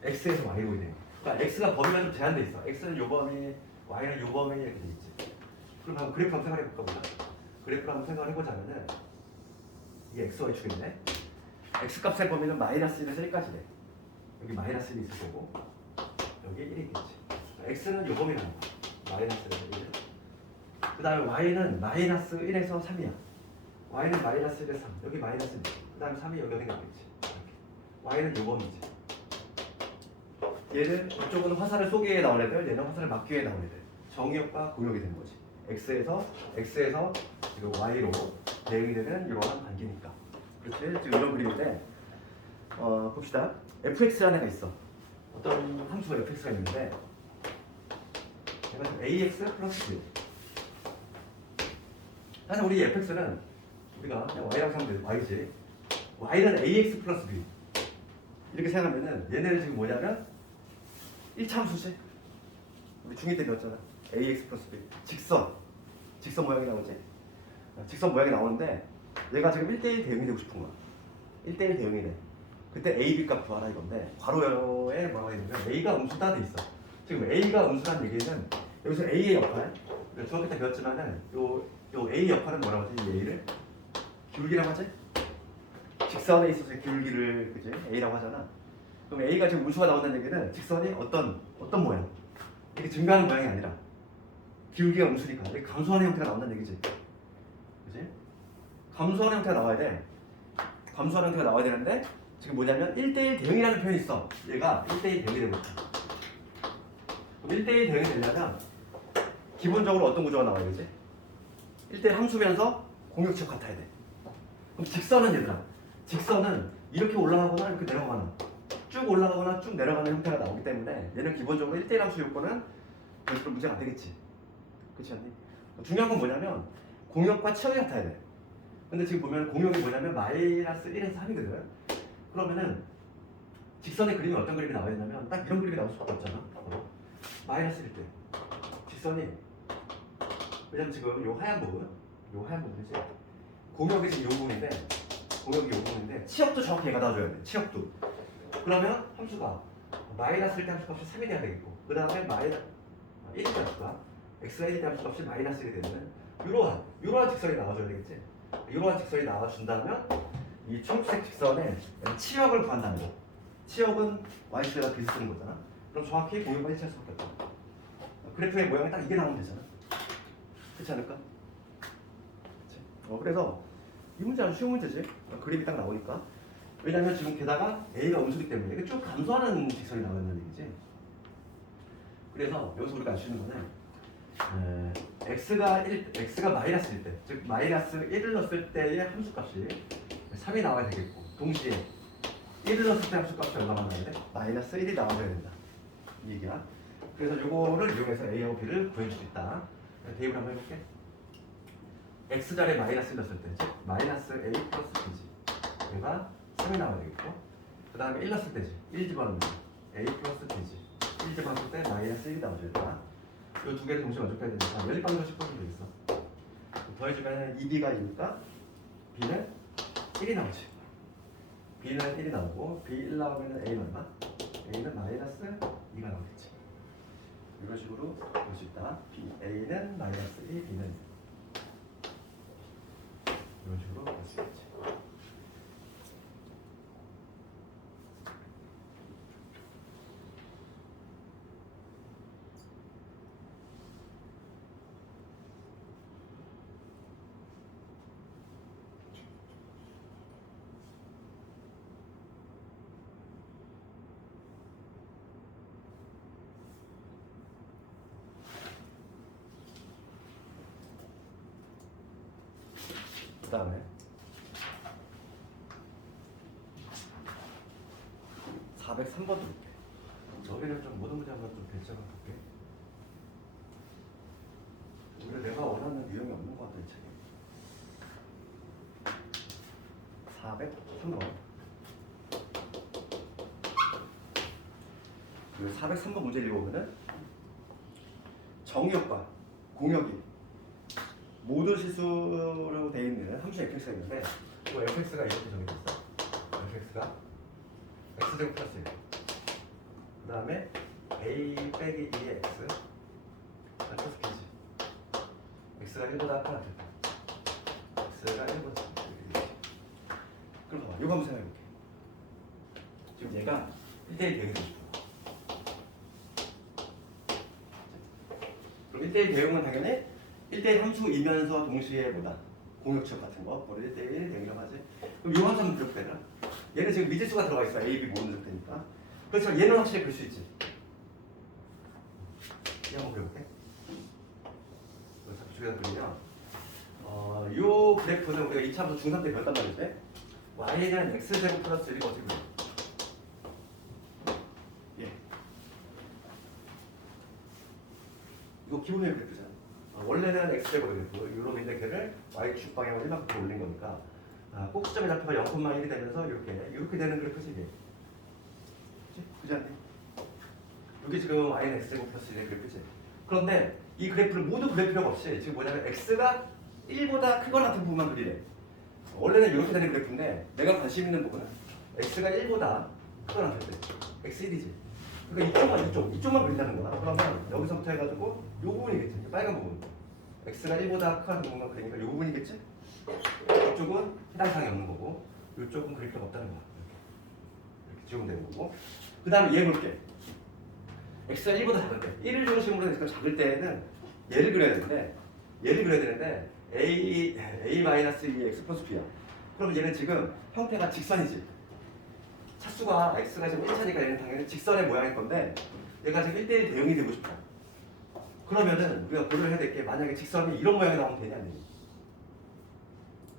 X에서 Y로 되어. 그러니까 X가 범위가 좀 제한돼 있어. X는 요 범위, Y는 요 범위 이렇게 돼 있지. 그럼 한번 그래프 한번 생각해 볼까 보자. 그래프를 한번 생각해 보자면은 이게 XY 축인데 X 값의 범위는 마이너스 1에서 1까지래. 여기 마이너스 1이 있을 거고 여기 1이 있겠지. X는 요 범위라는 거야. 마이너스 1에서 1. 그 다음에 Y는 마이너스 1에서 3이야. Y는 마이너스 1에서 3. 여기 마이너스 1. 그 다음에 3이 여기 생겼겠지. Y는 요 범위지. 얘는 이쪽은 화살을 쏘기 위해 나온 애들, 얘는 화살을 막기 위해 나온 애들. 정역과 공역이 되는 거지. X에서 지금 Y로 대응이 되는 이러한 관계니까. 그렇지? 지금 이런 그림인데 봅시다. fx라는 애가 있어. 어떤 함수가 fx가 있는데 얘가 지금 ax 플러스 b. 사실 우리 fx는 우리가 그냥 y라고 생각하면 돼. y지. y는 ax 플러스 b. 이렇게 생각하면은 얘네는 지금 뭐냐면 1차 함수지. 우리 중2 때 배웠잖아. ax 플러스 b. 직선 모양이 나오지. 직선 모양이 나오는데 얘가 지금 1대1 대응이 되고 싶은 거야. 1대1 대응이 돼. 그때 a, b 값 구하라 이건데 괄호에 뭐라고 했냐면 a가 음수다 돼 있어. 지금 a가 음수란 얘기는 여기서 a의 역할, 중학교 때 배웠지만은 요 a 역할은 뭐라고 하지? 이 a를 기울기라고 하지? 직선에 있어서 기울기를 그지? a라고 하잖아. 그럼 a가 지금 음수가 나온다는 얘기는 직선이 어떤 모양? 이게 증가하는 모양이 아니라 기울기가 음수니까 이게 감소하는 형태가 나온다는 얘기지. 그지? 감소하는 형태가 나와야 돼. 감소하는 형태가 나와야 되는데 지금 뭐냐면 1대1 대응이라는 표현이 있어. 얘가 1대1 대응이 되고 있다. 그럼 1대1 대응이 되려면 기본적으로 어떤 구조가 나와야 되지? 1대1 함수면서 공역치가 같아야 돼. 그럼 직선은 얘들아, 직선은 이렇게 올라가거나 이렇게 내려가거나 쭉 올라가거나 쭉 내려가는 형태가 나오기 때문에 얘는 기본적으로 1대1 함수 요건은 별로 문제가 안 되겠지. 그렇지 않니? 중요한 건 뭐냐면 공역과 치역이 같아야 돼. 근데 지금 보면 공역이 뭐냐면 마이너스 1에서 3이거든. 그러면은 직선의 그림이 어떤 그림이 나와야 되냐면 딱 이런 그림이 나올 수밖에 없잖아. 마이너스 1대 직선이, 왜냐면 지금 요 하얀 부분이지. 공역이 지금 요 부분인데, 공역이 요 부분인데 치역도 정확히 얘가 나와줘야 돼. 치역도. 그러면 함수가 마이너스 1대 함수 값이 3이 돼야 되겠고, 그 다음에 1대 함수가 x가 1대 함수 값이 마이너스 1이 되면 이러한 직선이 나와줘야 되겠지. 이러한 직선이 나와준다면 이 초록색 직선의 치역을 구한다는 거. 치역은 yx가 비슷 쓰는 거잖아. 그럼 정확히 공역과 일치할 수밖에 없다. 그래프의 모양이 딱 이게 나오면 되잖아. 그렇지 않을까? 그치? 그래서 이 문제 아주 쉬운 문제지. 그림이 딱 나오니까. 왜냐면 지금 게다가 a가 음수기 때문에 이게 쭉 감소하는 직선이 나온다는 얘기지. 그래서 여기서 우리가 알 수 있는 거는 x가 마이너스 1때, 즉 마이너스 1을 넣었을 때의 함수값이 3이 나와야 되겠고, 동시에 1을 넣었을 때 함수값이 얼마나 나와야 돼? 마이너스 1이 나와줘야 된다. 이 얘기야. 그래서 요거를 이용해서 a하고 b를 구해줄 수 있다. 대입을 한번 해볼게. x자리에 마이너스 1 넣었을 때, 즉 마이너스 a 플러스 b지. 얘가 3이 나와야 되겠고, 그 다음에 1 넣었을 때지. 1 집어넣으면 a 플러스 b지. 1 집어넣을 때 마이너스 1이 나와줘야 된다. 이 두 개를 동시에 만족해야 되니까 연립방정식 풀면 되겠어. 더해주면 2b가 2니까 b는 1이 나오지. b는 1이 나오고 b 1 나오면 a는 얼마? a는 마이너스 2가 나오겠지. 이런 식으로 볼 수 있다. a는 마이너스 2, b는 이런 식으로 볼 수 있지. 그 다음에 403번 볼게. 여기를 좀 모든 문제 한번 좀 배치해 볼게. 오히려 내가 원하는 유형이 없는 것 같아, 이 책에. 403번. 그 403번 문제를 읽어보면은 정역과 공역이 모든 실수로 되어 있는 함수 fx가 있는데, 이 fx가 이렇게 정해져 있어. fx가 x제곱 플러스 1. 그 다음에 a 빼기 2의 x 플러스 b지. x가 1보다 크다. x가 1보다 작다. 그럼 봐봐. 이거 한번 생각해볼게. 지금 얘가 1대1 대응이 되고 싶어. 그럼 1대1 대응은 당연히 1대1 함수이면서 동시에 뭐다? 공역치역 같은 거. 그걸 1대1 대응이라고 하지. 그럼 이 함수 한번 그려볼까? 얘는 지금 미지수가 들어가 있어. a, b 모든 상태니까. 그렇지만 얘는 확실히 그릴 수 있지. 이 한번 그려볼게. 저기다 그리면 요 그래프는 우리가 2차 함수 중3 때 배웠단 말이지. y는 x제곱 플러스 1이고 어떻게 그려? 예. 이거 기본의 그래프잖아. 원래는 x제곱 그래프. 유로인데 걔를 y축 방향으로 1만큼 올린 거니까 꼭 시점의 좌표가 0,1이 되면서 이렇게 되는 그래프지 이게. 그지 않니? 여기 지금 y는 x제곱 플러스 1의 그래프지. 그런데 이 그래프를 모두 그릴 필요가 없이 지금 뭐냐면 x가 1보다 크거나 같은 부분만 그리래. 원래는 이렇게 되는 그래프인데 내가 관심 있는 부분은 x가 1보다 크거나 같을 때 x 1이지. 그러니까 이쪽만 그린다는 거야. 그러면 여기서부터 해가지고 이 부분이겠지. 빨간 부분. x가 1보다 크거나 부분만 그리니까 이 부분이겠지. 이쪽은 해당 사항이 없는 거고 이쪽은 그릴 필요가 없다는 거야. 이렇게 지우면 되는 거고. 그 다음에 얘 볼게. x가 1보다 작을 때 1을 중심으로 x가 작을 때는 얘를 그려야 되는데 a-2 x 플러스 b야. 그럼 얘는 지금 형태가 직선이지. 차수가 x가 지금 1차니까 얘는 당연히 직선의 모양일 건데 얘가 지금 1대1 대응이 되고 싶어. 그러면은 우리가 고려를 해야 될 게 만약에 직선이 이런 모양이 나오면 되냐 안 되냐?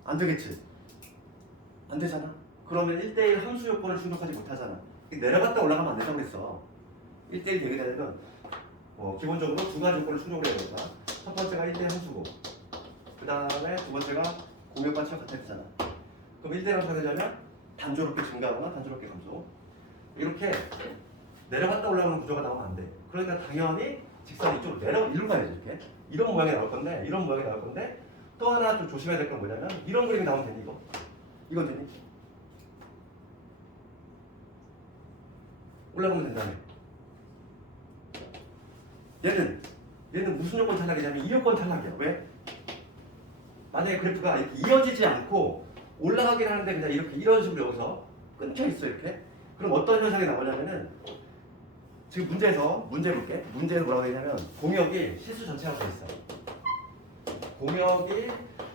안 되겠지. 안 되잖아. 그러면 1대1 함수 요건을 충족하지 못하잖아. 내려갔다 올라가면 안 된다고 했어. 1대1 대응이 되려면 기본적으로 두 가지 요건을 충족을 해야 된다. 첫 번째가 1대1 함수고 그 다음에 두 번째가 공역과 치역 같아야 되잖아. 그럼 1대1 함수가 되려면 단조롭게 증가하거나 단조롭게 감소. 이렇게 내려갔다 올라가는 구조가 나오면 안 돼. 그러니까 당연히 직선이 이쪽으로 이리로 가야지. 이렇게 이런 모양이 나올 건데 또 하나 좀 조심해야 될 건 뭐냐면 이런 그림이 나오면 되니 이거? 이건 되니? 올라가면 된다며. 얘는 무슨 요건 탈락이냐면 이 요건 탈락이야. 왜? 만약에 그래프가 이렇게 이어지지 않고 올라가긴 하는데 그냥 이렇게 이런 식으로 여기서 끊겨 있어 이렇게. 그럼 어떤 현상이 나오냐면은 지금 문제 볼게. 문제는 뭐라고 되냐면 공역이 실수 전체라고 돼 있어. 공역이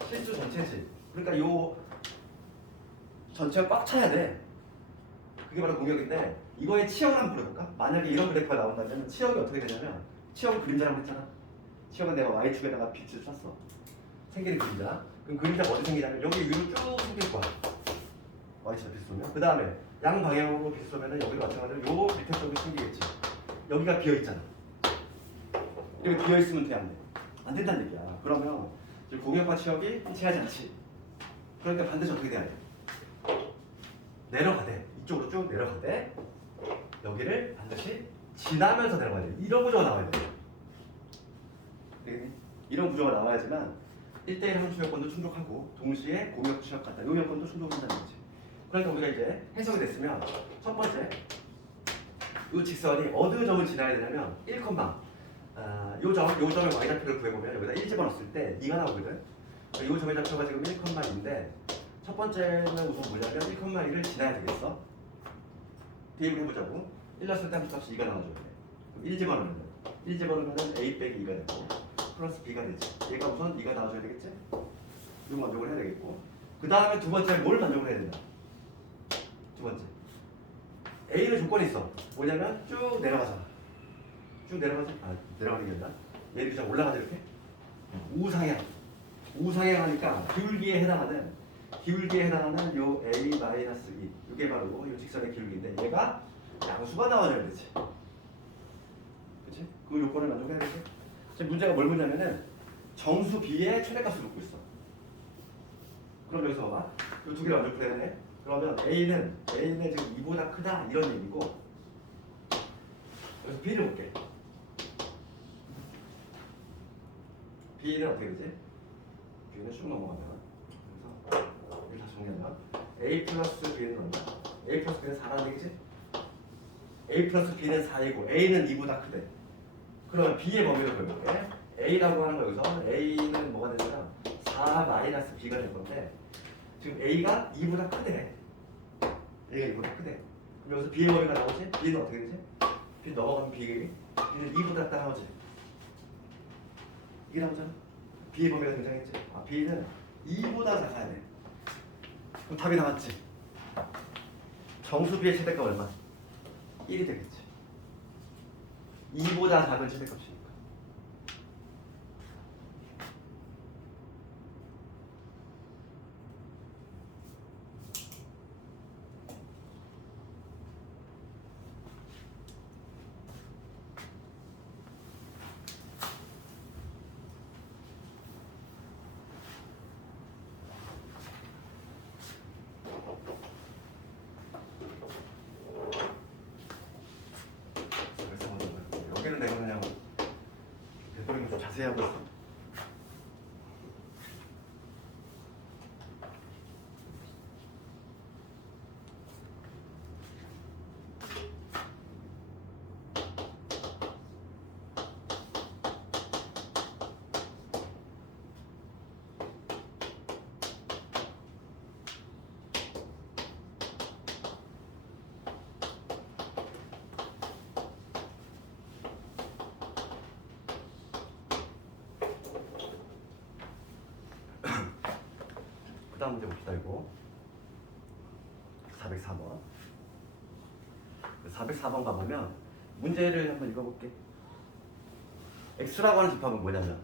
실수 전체지. 그러니까 요 전체가 꽉 차야 돼. 그게 바로 공역인데 이거의 치역을 한번 그려볼까? 만약에 이런 그래프가 나온다면 치역이 어떻게 되냐면 치역은 그림자라고 했잖아. 치역은 내가 y축에다가 빛을 쳤어. 생기는 그림자. 그럼 그림자가 어디 생기냐면 여기 위로 쭉 생길 거야. y축에 빛 쏘면. 그 다음에 양 방향으로 빛 쏘면 여기로 마찬가지로 요 밑에 쪽이 생기겠지. 여기가 비어있잖아. 여기 비어있으면 돼, 안 돼? 안 된다는 얘기야. 그러면 지금 공역과 치역이 일치하지 않지. 그러니까 반드시 어떻게 돼야 돼? 내려가대. 이쪽으로 쭉 내려가대. 여기를 반드시 지나면서 내려가야 돼. 이런 구조가 나와야 돼. 되겠니? 이런 구조가 나와야지만 1대1 함수 요건도 충족하고 동시에 공역 치역 같다. 이 요건도 충족한다는 거지. 그러니까 우리가 이제 해석이 됐으면 첫 번째 이 직선이 어느 점을 지나야 되냐면 1, 요 점의 y좌표를 구해보면 여기다 1 집어넣었을 때 2가 나오거든. 이 점의 좌표가 지금 1,2인데 첫 번째는 우선 뭐냐면 1,2를 지나야 되겠어. 대입을 해보자고. 1 넣었을 때 함수값이 2가 나와줘야 돼. 그럼 1 집어넣으면 a 빼기 2가 되고 플러스 b가 되지. 얘가 우선 2가 나와줘야 되겠지? 이거 만족을 해야 되겠고 그 다음에 두 번째 뭘 만족을 해야 된다? 두 번째 A는 조건이 있어. 뭐냐면 쭉 내려가잖아. 쭉 내려가지? 내려가는 게 아니라 얘를 그냥 올라가자 이렇게. 우상향하니까 기울기에 해당하는 요 A-2 이게 바로 요 직선의 기울기인데 얘가 양수가 나와줘야 되지. 그치? 그 요건을 만족해야 되지. 지금 문제가 뭘 묻냐면은 정수 B의 최대값을 묻고 있어. 그럼 여기서 봐봐. 이 두 개를 만족해야 되네. 그러면 A는 지금 2보다 크다 이런 얘기고 여기서 B를 볼게. B는 어떻게 되지? B는 쭉 넘어가면 그래서 여기 다시 정리하면 A 플러스 B는 얼마? A 플러스 B는 4라는 얘기지? A 플러스 B는 4이고 A는 2보다 크대. 그러면 B의 범위를 그려볼게. A라고 하는 거 여기서 A는 뭐가 되냐면 4 마이너스 B가 될 건데 지금 A가 2보다 크대. A가 2보다 크대. 그럼 여기서 B의 범위가 나오지? B는 어떻게 되지? B 넘어가면 B는 2보다 딱 나오지. 이게 나오잖아. B의 범위가 등장했지. B는 2보다 작아야 돼. 그럼 답이 나왔지. 정수 B의 최대값 얼마? 1이 되겠지. 2보다 작은 최대값이니까. 그래서 여기는 내가 그냥 되도록이면 좀 자세히 하고 있어. 그 다음 문제 봅시다. 이거 404번 404번 가보면 문제를 한번 읽어볼게. x라고 하는 집합은 뭐냐면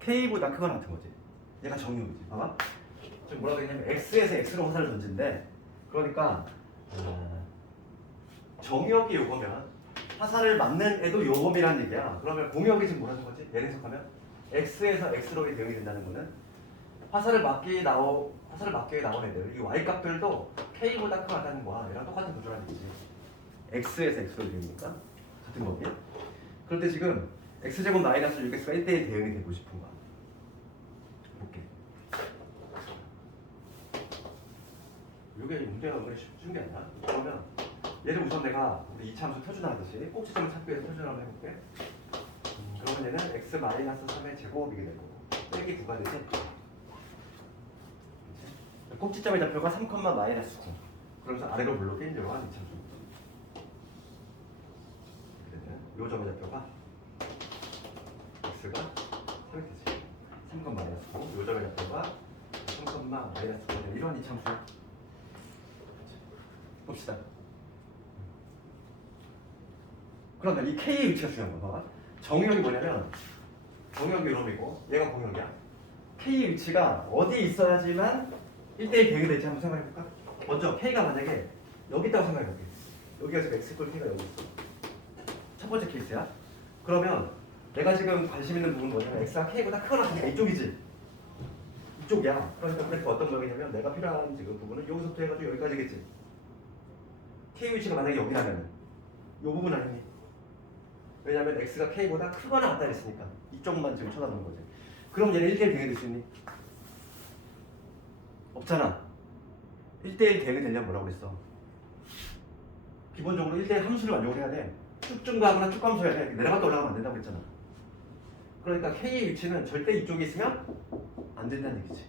k보다 크거나 같은 거지. 얘가 정육이지. 봐봐. 지금 뭐라고 했냐면 x에서 x로 화살을 던진대. 그러니까 정역이 요거면 화살을 맞는 애도 요거이란 얘기야. 그러면 공역이 지금 뭐라는 거지? 얘를 해석하면 x에서 x로 대응이 된다는 거는 화살을 맞기에 나온 애들, 이 y 값들도 k보다 크다는 거야. 얘랑 똑같은 구조라는 얘기지. x에서 x로 대응이니까 같은 거고요. 그런데 지금 x제곱 마이너스 6x가 1대1 대응이 되고 싶은 거야. 볼게. 이게 문제가 은근히 쉬운 게 아니야. 그러면 얘를 우선 내가 우리 이차함수 표준화 하듯이 꼭지점을 찾기 위해서 표준화를 해볼게. 그러면 얘는 x 마이너스 3의 제곱이게 되고 빼기 9가 되지. 꼭지점의 좌표가 3, 마이너스 9. 그러면서 아래로 블록인 이러한 이차함수. 요 점의 좌표가 x가 3이 되지. 3, 마이너스 9. 요 점의 좌표가 3, 마이너스 9. 이러한 이차함수야. 봅시다. 그러면 이 K의 위치가 중요한 거야. 봐봐. 정역이 뭐냐면 정역이 이놈이고 얘가 공역이야. K의 위치가 어디에 있어야지만 1대1 대응이 될지 한번 생각해볼까? 먼저 K가 만약에 여기 있다고 생각해볼게. 여기가 지금 X 꼴 K가 여기 있어. 첫 번째 케이스야. 그러면 내가 지금 관심 있는 부분은 뭐냐면 X가 K보다 크거나 같으니까 이쪽이지. 이쪽이야. 그러니까 그래프 어떤 거냐면 내가 필요한 지금 부분은 여기서부터 해가지고 여기까지겠지. K 위치가 만약에 여기라면 이 부분 아니니? 왜냐면 X가 K보다 크거나 같다 했으니까 이쪽만 지금 쳐다보는 거지. 그럼 얘는 1대1 대응이 될 수 있니? 없잖아. 1대1 대응이 되려면 뭐라고 그랬어? 기본적으로 1대1 함수를 만족을 해야 돼. 쭉 증가하거나 쭉 감소해야 돼. 내려갔다 올라가면 안 된다고 했잖아. 그러니까 K의 위치는 절대 이쪽에 있으면 안 된다는 얘기지.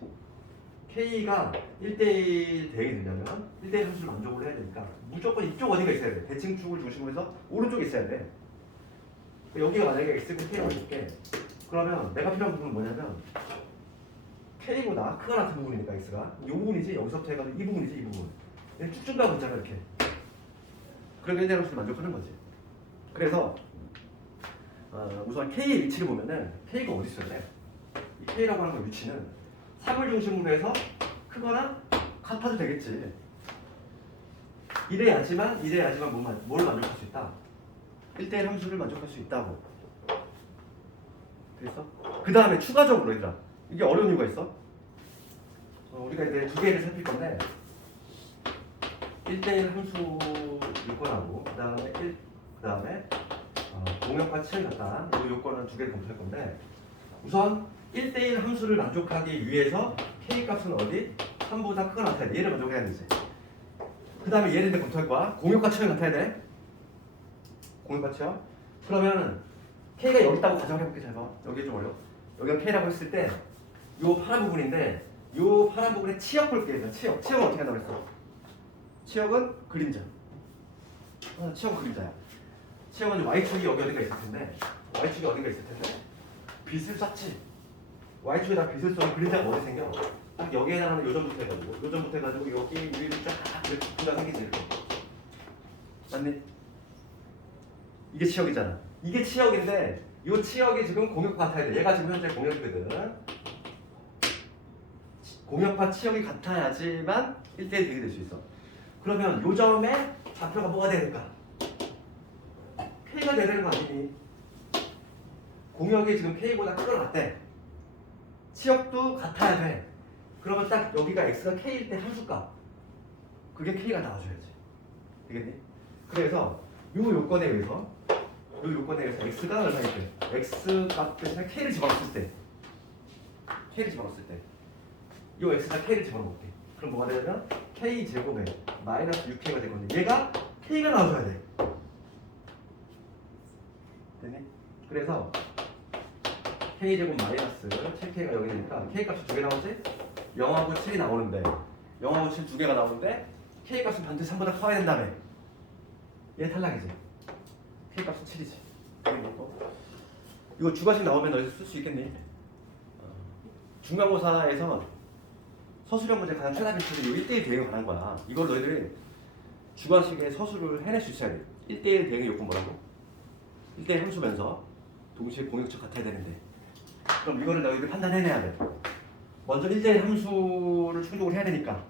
K가 1대1 대응이 되려면 1대1 함수를 만족을 해야 되니까 무조건 이쪽 어디가 있어야 돼. 대칭축을 중심으로 해서 오른쪽에 있어야 돼. 여기가 만약에 X고 K라고 볼게. 그러면 내가 필요한 부분은 뭐냐면 K보다 크거나 같은 부분이니까 X가 이 부분이지. 여기서부터 해가지고 이 부분이지. 이 부분. 얘는 쭉쭉 가고 있잖아 이렇게. 그러면 1대1 함수를 만족하는 거지. 그래서 우선 K의 위치를 보면은 K가 어디 있어야 돼? 이 K라고 하는 거 위치는 3을 중심으로 해서 크거나 같아도 되겠지. 이래야지만 뭘 만족할 수 있다? 1대1 함수를 만족할 수 있다고. 됐어? 그 다음에 추가적으로 얘들아 이게 어려운 이유가 있어. 우리가 이제 두 개를 살필 건데 1대1 함수 요건하고 그 다음에 공역과 치를 갖다 이 요건은 두 개를 검토할 건데 우선 1대1 함수를 만족하기 위해서 K 값은 어디? 3보다 크거나 같아야 돼. 얘를 만족해야 되지. 그 다음에 얘를 검토할 거야. 공역과 치를 같아야 돼. 공역과 치요. 그러면 K가 여기 있다고 가정을 해볼게. 잘 봐. 여기 좀 어려워. 여기가 K라고 했을 때 요 파란 부분인데 요 파란 부분에 치역 볼게요. 치역은 어떻게 한다고 했어? 치역은 그림자. 치역은 그림자야. 치역은 Y축이 여기 어딘가 있을 텐데 Y축이 어딘가 있을 텐데 빛을 쐈지. Y축에다 빛을 쏘면 그림자가 어디 생겨? 딱 여기에 해당하는 요점부터 해가지고 여기 위로 쫙 이렇게 분자 생기지 이렇게. 맞니? 이게 치역이잖아. 이게 치역인데 이 치역이 지금 공역과 같아야 돼. 얘가 지금 현재 공역이거든. 공역과 치역이 같아야지만 1대1 대응이 될 수 있어. 그러면 요 점에 좌표가 뭐가 돼야 될까? K가 돼야 되는 거 아니니? 공역이 지금 K보다 크거나 같대. 치역도 같아야 돼. 그러면 딱 여기가 X가 K일 때 함수값. 그게 K가 나와줘야지. 되겠니? 그래서 요 요건에 의해서 이 요건에 의해서 x가 얼마일 때 x 값 대신에 k를 집어넣었을 때 k를 집어넣었을 때 이 x가 k를 집어넣을게. 그럼 뭐가 되냐면 k 제곱에 마이너스 6k가 되거든요. 얘가 k가 나와줘야 돼. 됐니? 그래서 k 제곱 마이너스 7k가 여기 되니까 k 값이 두 개 나오지? 0하고 7이 나오는데 0하고 7 두 개가 나오는데 k 값은 반드시 3보다 커야 된다며. 얘 탈락이지. k 값은 7이지. 이거 주관식 나오면 어디서 쓸 수 있겠니? 중간고사에서 서술형 문제 가장 최다 비율이 1대1 대응에 관한 거야. 이걸 너희들이 주관식에 서술을 해낼 수 있어야 돼. 1대1 대응의 요건 뭐라고? 1대1 함수면서 동시에 공역적 같아야 되는데 그럼 이거를 너희들이 판단해내야 돼. 먼저 1대1 함수를 충족을 해야 되니까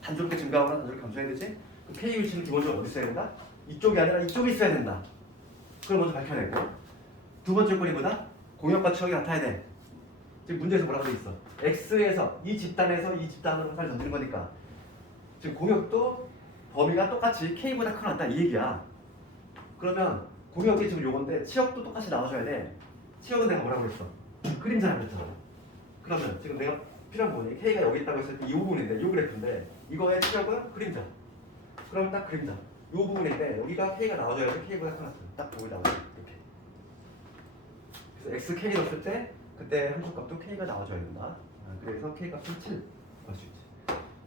단조롭게 증가하거나 단조롭게 감소해야 되지? 그 K 위치는 기본적으로 어디 있어야 된다? 이쪽이 아니라 이쪽에 있어야 된다. 그걸 먼저 밝혀내고 두 번째 요건이보다 공역과 치역이 같아야 돼. 지금 문제에서 뭐라고 돼 있어? X에서 이 집단에서 이 집단으로 하나를 던지는 거니까 지금 공역도 범위가 똑같이 K보다 크거나 같다 이 얘기야. 그러면 공역이 지금 요건데 치역도 똑같이 나와줘야 돼. 치역은 내가 뭐라고 그랬어? 그림자라고 그랬잖아. 그러면 지금 내가 필요한 부분이 K가 여기 있다고 했을 때 이 부분인데 이 그래프인데 이거의 치역은 그림자. 그러면 딱 그림자. 이 부분인데 여기가 K가 나와줘야 돼. K보다 크거나 같다. 딱 보기 나오죠. 이렇게. 그래서 XK 넣었을 때 그때 함수값도 K가 나와줘야 된다. 그래서 K값은 7 할 수 있지.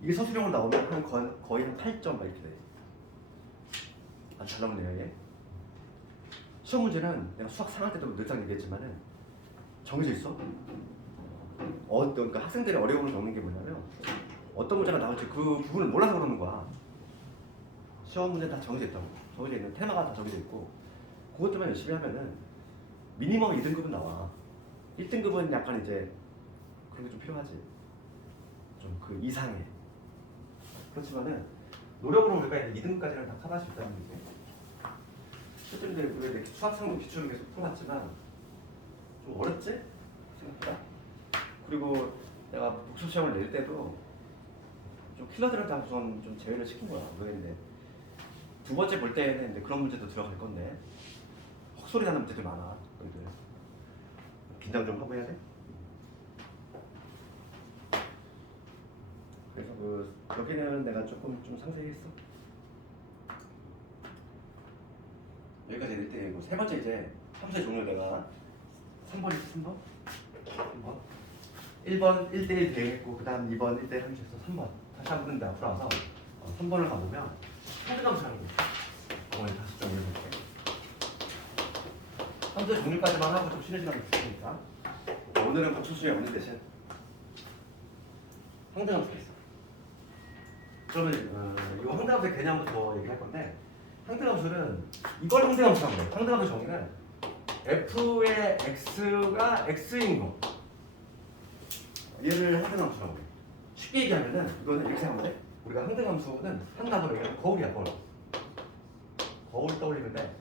이게 서술형으로 나오면 거의 한 8점 이렇게 돼. 아주 잘 나오네요 얘. 시험 문제는 내가 수학 3학 때도 늘상 얘기했지만은 정해져 있어. 그러니까 학생들이 어려움을 겪는 게 뭐냐면 어떤 문제가 나올지 그 부분을 몰라서 그러는 거야. 시험 문제는 다 정해져 있다고. 정해져 있는 테마가 다 정해져 있고 그것들만 열심히 하면은 미니멈 2등급은 나와. 1등급은 약간 이제 그런 게 좀 필요하지. 좀 그 이상해. 그렇지만은 노력으로 우리가 2등급까지는 다 커버할 수 있다는 얘기지. 실제로 우리 수학상도 기출을 계속 풀어봤지만 좀 어렵지? 생각보다. 그리고 내가 복수 시험을 낼 때도 좀 킬러들을 다 우선 좀 제외를 시킨 거야. 왜냐면 두 번째 볼 때는 이제 그런 문제도 들어갈 건데 헛소리 나는 문제들 많아. 너희들 긴장 좀 하고 해야 돼. 그래서 여기는 내가 조금 좀 상세히 했어. 여기까지 낼 때 세 번째 이제 함수의 종류 내가 3번 있어. 3번? 3번? 1번 1대1 대응했고 그 다음 2번 1대1 함수에서 3번 다시 한 번 더 앞으로 와서 3번을 가보면 함수함수라는 게 있어. 오늘 다시 좀 읽어볼게. 함수의 종류까지만 하고 좀 쉬는 시간을 줄 테니까 오늘은 고초수에 없는 대신 항등함수가 있어. 그러면 이 항등함수의 개념부터 얘기할 건데 항등함수는 이걸 항등함수라고 해요. 항등함수 정의는 f의 x가 x인 거 얘를 항등함수라고 해요. 쉽게 얘기하면은 이거는 이렇게 생각하면 돼. 우리가 항등함수는 한 단어로 얘기하면 거울이야. 거울 떠올리는데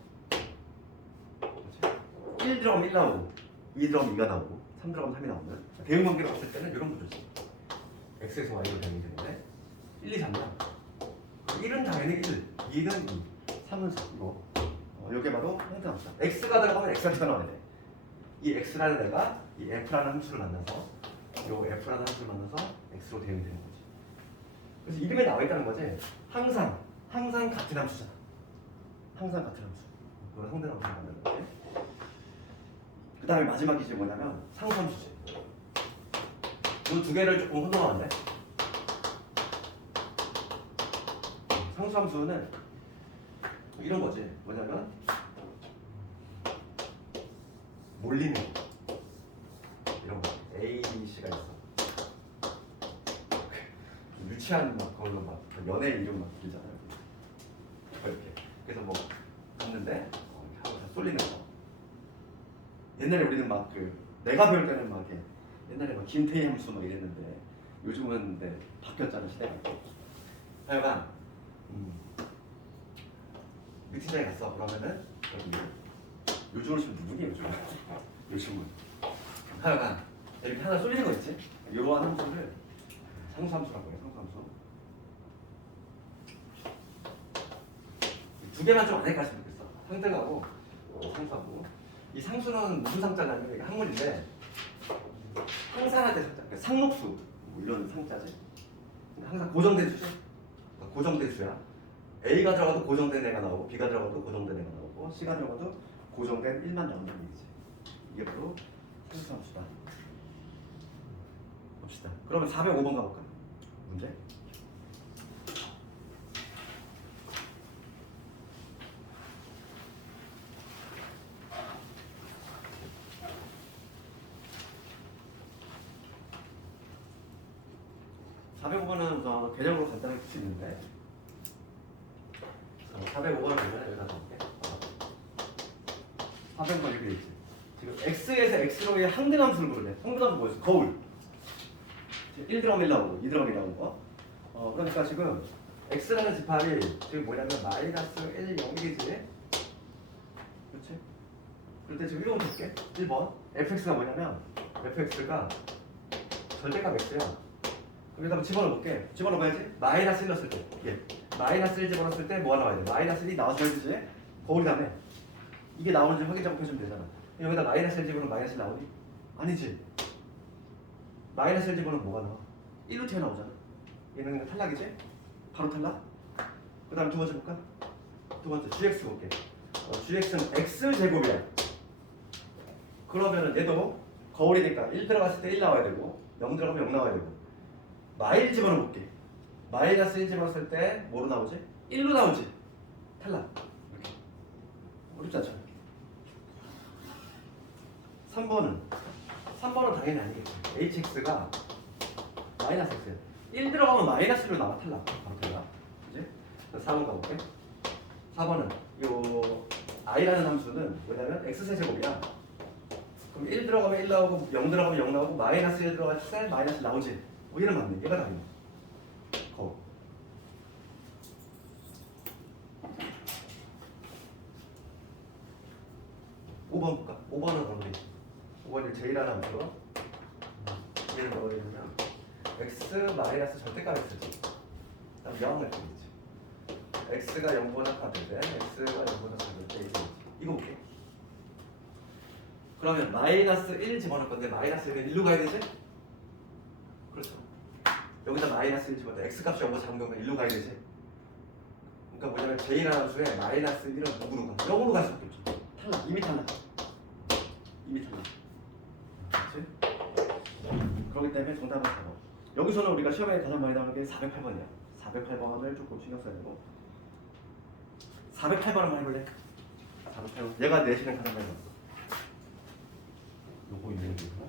1 들어가면 1 나오고 2 들어가면 2가 나오고 3 들어가면 3이 나오는 대응관계를 봤을 때는 이런 구조지. x에서 y로 대응이 되는데 1, 2, 3면 1은 당연히 1, 2는 2, 3은 4 이거 이게 바로 항등함수다. x가 들어가면 x가 나와야 돼. 이 x라는 애가 이 f라는 함수를 만나서 요 f라는 함수를 만나서 x로 대응이 되는 거지. 그래서 이름에 나와 있다는 거지. 항상 같은 함수잖아. 항상 같은 함수. 그걸 항등함수를 만드는 거지. 그 다음에 마지막이 이제 뭐냐면 상수함수지. 이 두 개를 조금 혼동하면 돼. 상수함수는 이런 거지. 뭐냐면 몰리는 거. 이런 거. A, B, C가 있어. 유치한 막 그걸로 막 연애 이름 막 길잖아요. 이렇게. 그래서 뭐 갔는데 이렇게 하고 다 쏠리는 거. 옛날에 우리는 막 내가 배울 때는 막 이렇게 옛날에 막 김태희 함수 막 이랬는데 요즘은 네, 바뀌었잖아 시대가. 하여간 미팅장에 갔어. 그러면은 여기 요즘으로 치면 누구니 요즘은 하여간 이렇게 하나 쏠리는 거 있지? 이러한 함수를 상수함수라고 해요. 상수함수. 두 개만 좀 안 헷갈렸으면 좋겠어. 상등하고 상수하고. 이 상수는 무슨 상자냐면 이게 학문인데 상산화 대 상자, 상록수 뭐 이런 상자지. 항상 고정된 수지. 고정된 수야. A가 들어가도 고정된 애가 나오고 B가 들어가도 고정된 애가 나오고 C가 들어가도 고정된 1만 나온다는 얘기지. 이게 바로 상수함수다. 봅시다. 그러면 405번 가볼까? 문제. (405번은) 개념으로 간단하게 풀 수 있는데 405번을 보면 여기다 넣을게. 405번 이렇게 돼 있지. 지금 x에서 x로의 항등함수를 부르네. 항등함수 뭐였어? 거울. 1 들어가면 1 나오고 2 들어가면 2 나오고. 그러니까 지금 x라는 집합이 지금 뭐냐면 마이너스 1, 0이지. 그렇지? 그럴 때 지금 1번 볼게. 1번 fx가 뭐냐면 fx가 절대값 x야. 여기다 한번 집어넣어볼게. 집어넣어봐야지. 마이너스 1 넣었을 때. 예. 마이너스 1 집어넣었을 때 뭐가 나와야 돼? 마이너스 1이 나와줘야 되지. 거울이 다음에 이게 나오는지 확인 작업해주면 되잖아. 여기다 마이너스 1 집어넣으면 마이너스 1 나오니? 아니지. 마이너스 1 집어넣으면 뭐가 나와? 1로 튀어나오잖아. 얘는 그냥 탈락이지? 바로 탈락. 그 다음 두 번째 볼까? 두 번째 gx 볼게. gx는 x제곱이야. 그러면은 얘도 거울이니까 1 들어갔을 때 1 나와야 되고 0 들어가면 0 나와야 되고 마일 집어넣어볼게. 마이너스 1 집어넣었을 때 뭐로 나오지? 1로 나오지. 탈락. 이렇게. 어렵지 않죠? 3번은 당연히 아니겠지. hx가 마이너스 x야. 1 들어가면 마이너스 1로 나와. 탈락. 바로 탈락. 그지? 4번 가볼게. 4번은 요 i라는 함수는 뭐냐면 x세제곱이야. 그럼 1 들어가면 1 나오고 0 들어가면 0 나오고 마이너스 1 들어갔을 때 마이너스 1 나오지. 얘는 맞네. 얘가 답이네. 거울. 5번 볼까? 5번은 어디? 5번이 제이라는 함수로 얘는 뭐가 되냐면 x 마이너스 절대값 x지. 그다음 0을 되겠지. x가 0보다 같을 때 x가 0보다 작을 때 이거 볼게. 그러면 마이너스 1 집어넣을 건데 마이너스 1은 1로 가야 되지? 그렇죠. 여기다 마이너스 1 집어넣을 때 x값이 0보다 작은 경우는 1로 가야 되지. 그러니까 뭐냐면 제이라는 함수에 마이너스 1은 누구로 가? 0으로 갈 수밖에 없죠. 탈락. 이미 탈락. 그렇지? 그렇기 때문에 정답은 4번. 여기서는 우리가 시험에 가장 많이 나오는 게 408번이야. 408번을 조금 신경 써야 되고 408번 한번 해볼래? 408번. 얘가 내신은 가장 많이 나왔어. 요거 있는 게 있나?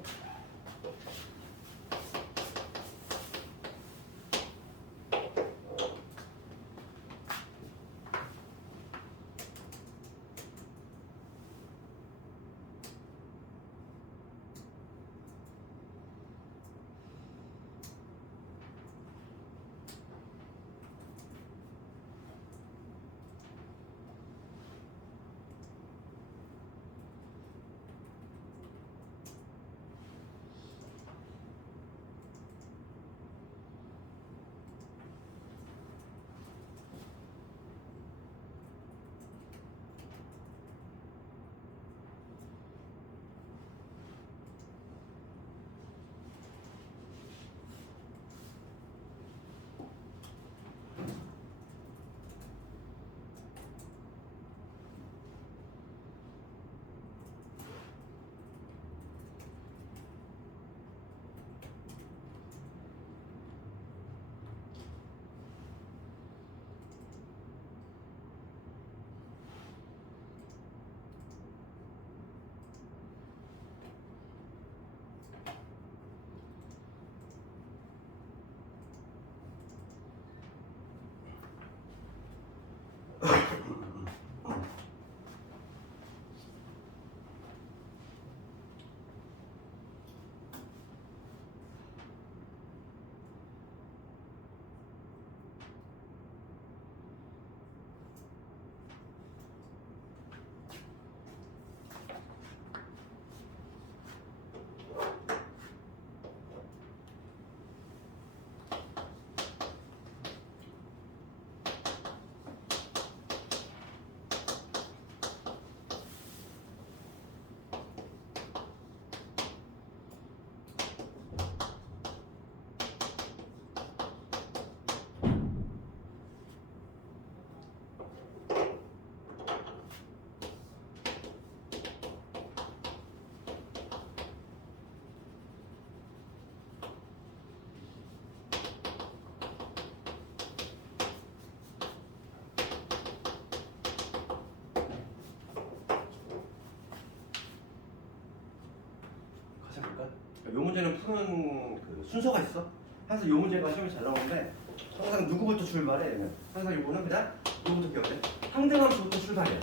요 문제는 푸는 그 순서가 있어. 항상 요 문제가 시험에 잘 나오는데 항상 누구부터 출발해? 얘는. 항상 요거는 그냥 요거부터 기억해. 항등함수부터 출발이야.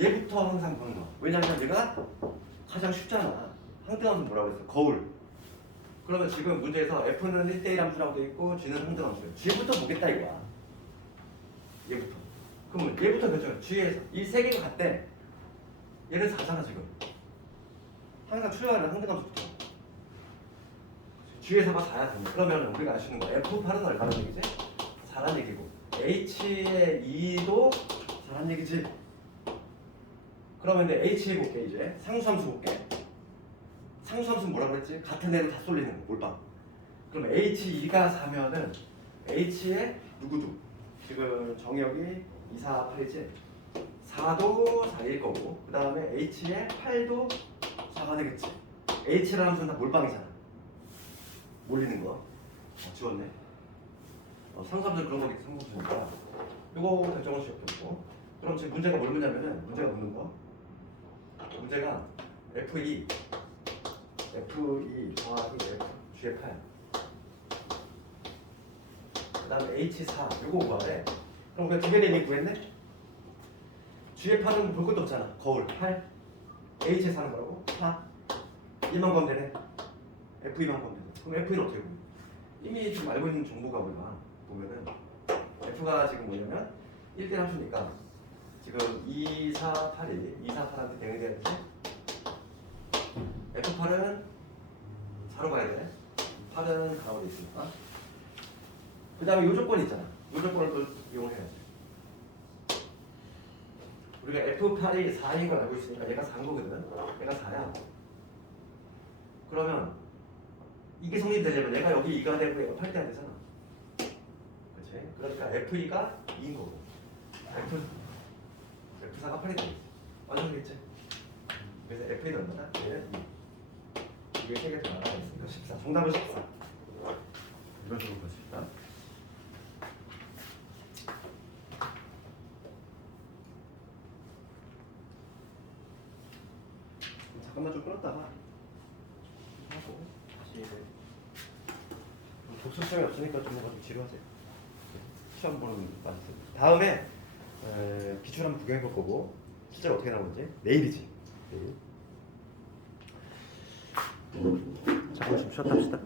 얘부터 항상 보는 거. 왜냐면 얘가 가장 쉽잖아. 항등함수 뭐라고 했어? 거울. 그러면 지금 문제에서 F는 1대1 함수라고 돼 있고 G는 항등함수예요. G부터 보겠다 이거야. 얘부터. 그러면 얘부터 결정해. G에서 이 세 개가 같대. 얘는 4잖아 지금. 항상 출발은 항등함수부터. G의 4가 4야 되네. 그러면 우리가 알 수 있는 거 F8은 얼마나 얘기지? 4란 얘기고 H의 2도 4란 얘기지. 그러면 이제 H 볼게 이제. 상수함수 볼게. 상수함수는 뭐라 그랬지? 같은 애를 다 쏠리는 거 몰빵. 그럼 H2가 4면은 H의 누구도 지금 정역이 2, 4, 8이지? 4도 4일 거고 그 다음에 H의 8도 4가 되겠지. H라는 함수는 다 몰빵이잖아. 몰리는 거. 지웠네. 상수함수는 그런 거겠지. 상수함수니까 이거 결정을 시작했고 그럼 지금 문제가 뭘 묻냐면은 문제가 묻는 거 문제가 F2 더하기 F G의 8 그 다음에 H4 요거 구하래. 그럼 우리가 기계를 이미 구했네? G의 8은 볼 것도 없잖아. 거울 8 H4는 뭐라고? 4 2만 구하면 되네. F2만 구하면 되네. 그럼 F2는 어떻게 구해? 이미 지금 알고 있는 정보가 뭐야 보면은 F가 지금 뭐냐면 1대 함수니까 지금 2, 4, 8이 2, 4, 8한테 대응돼야지. F8은 4로 가야 돼. 8은 가운데 있으니까. 그 다음에 요 조건이 있잖아. 요 조건을 또 이용해야지. 우리가 F8이 4인 걸 알고 있으니까 얘가 4인 거거든. 얘가 4야. 그러면 이게 성립되려면 얘가 여기 2가 되고 얘가 8대야 되잖아. 그렇지? 그러니까 F2가 2인 거고. F4가 8이 되겠지. 완성되겠지? 그래서 F2는 얼마나? 얘는 2. 이게 3개 더 나가 있으니까 14. 정답은 14. 이런 식으로 볼 수 있다. 잠깐만 좀 끌었다가 하고 다시 이제 독서 시험이 없으니까 좀 뭔가 좀 지루하세요. 시험 보는 거 빠졌어요. 다음에 기출 한번 구경해 볼 거고 실제로 어떻게 나오는지 내일이지. 내일. 잠깐 좀 쉬었다 합시다.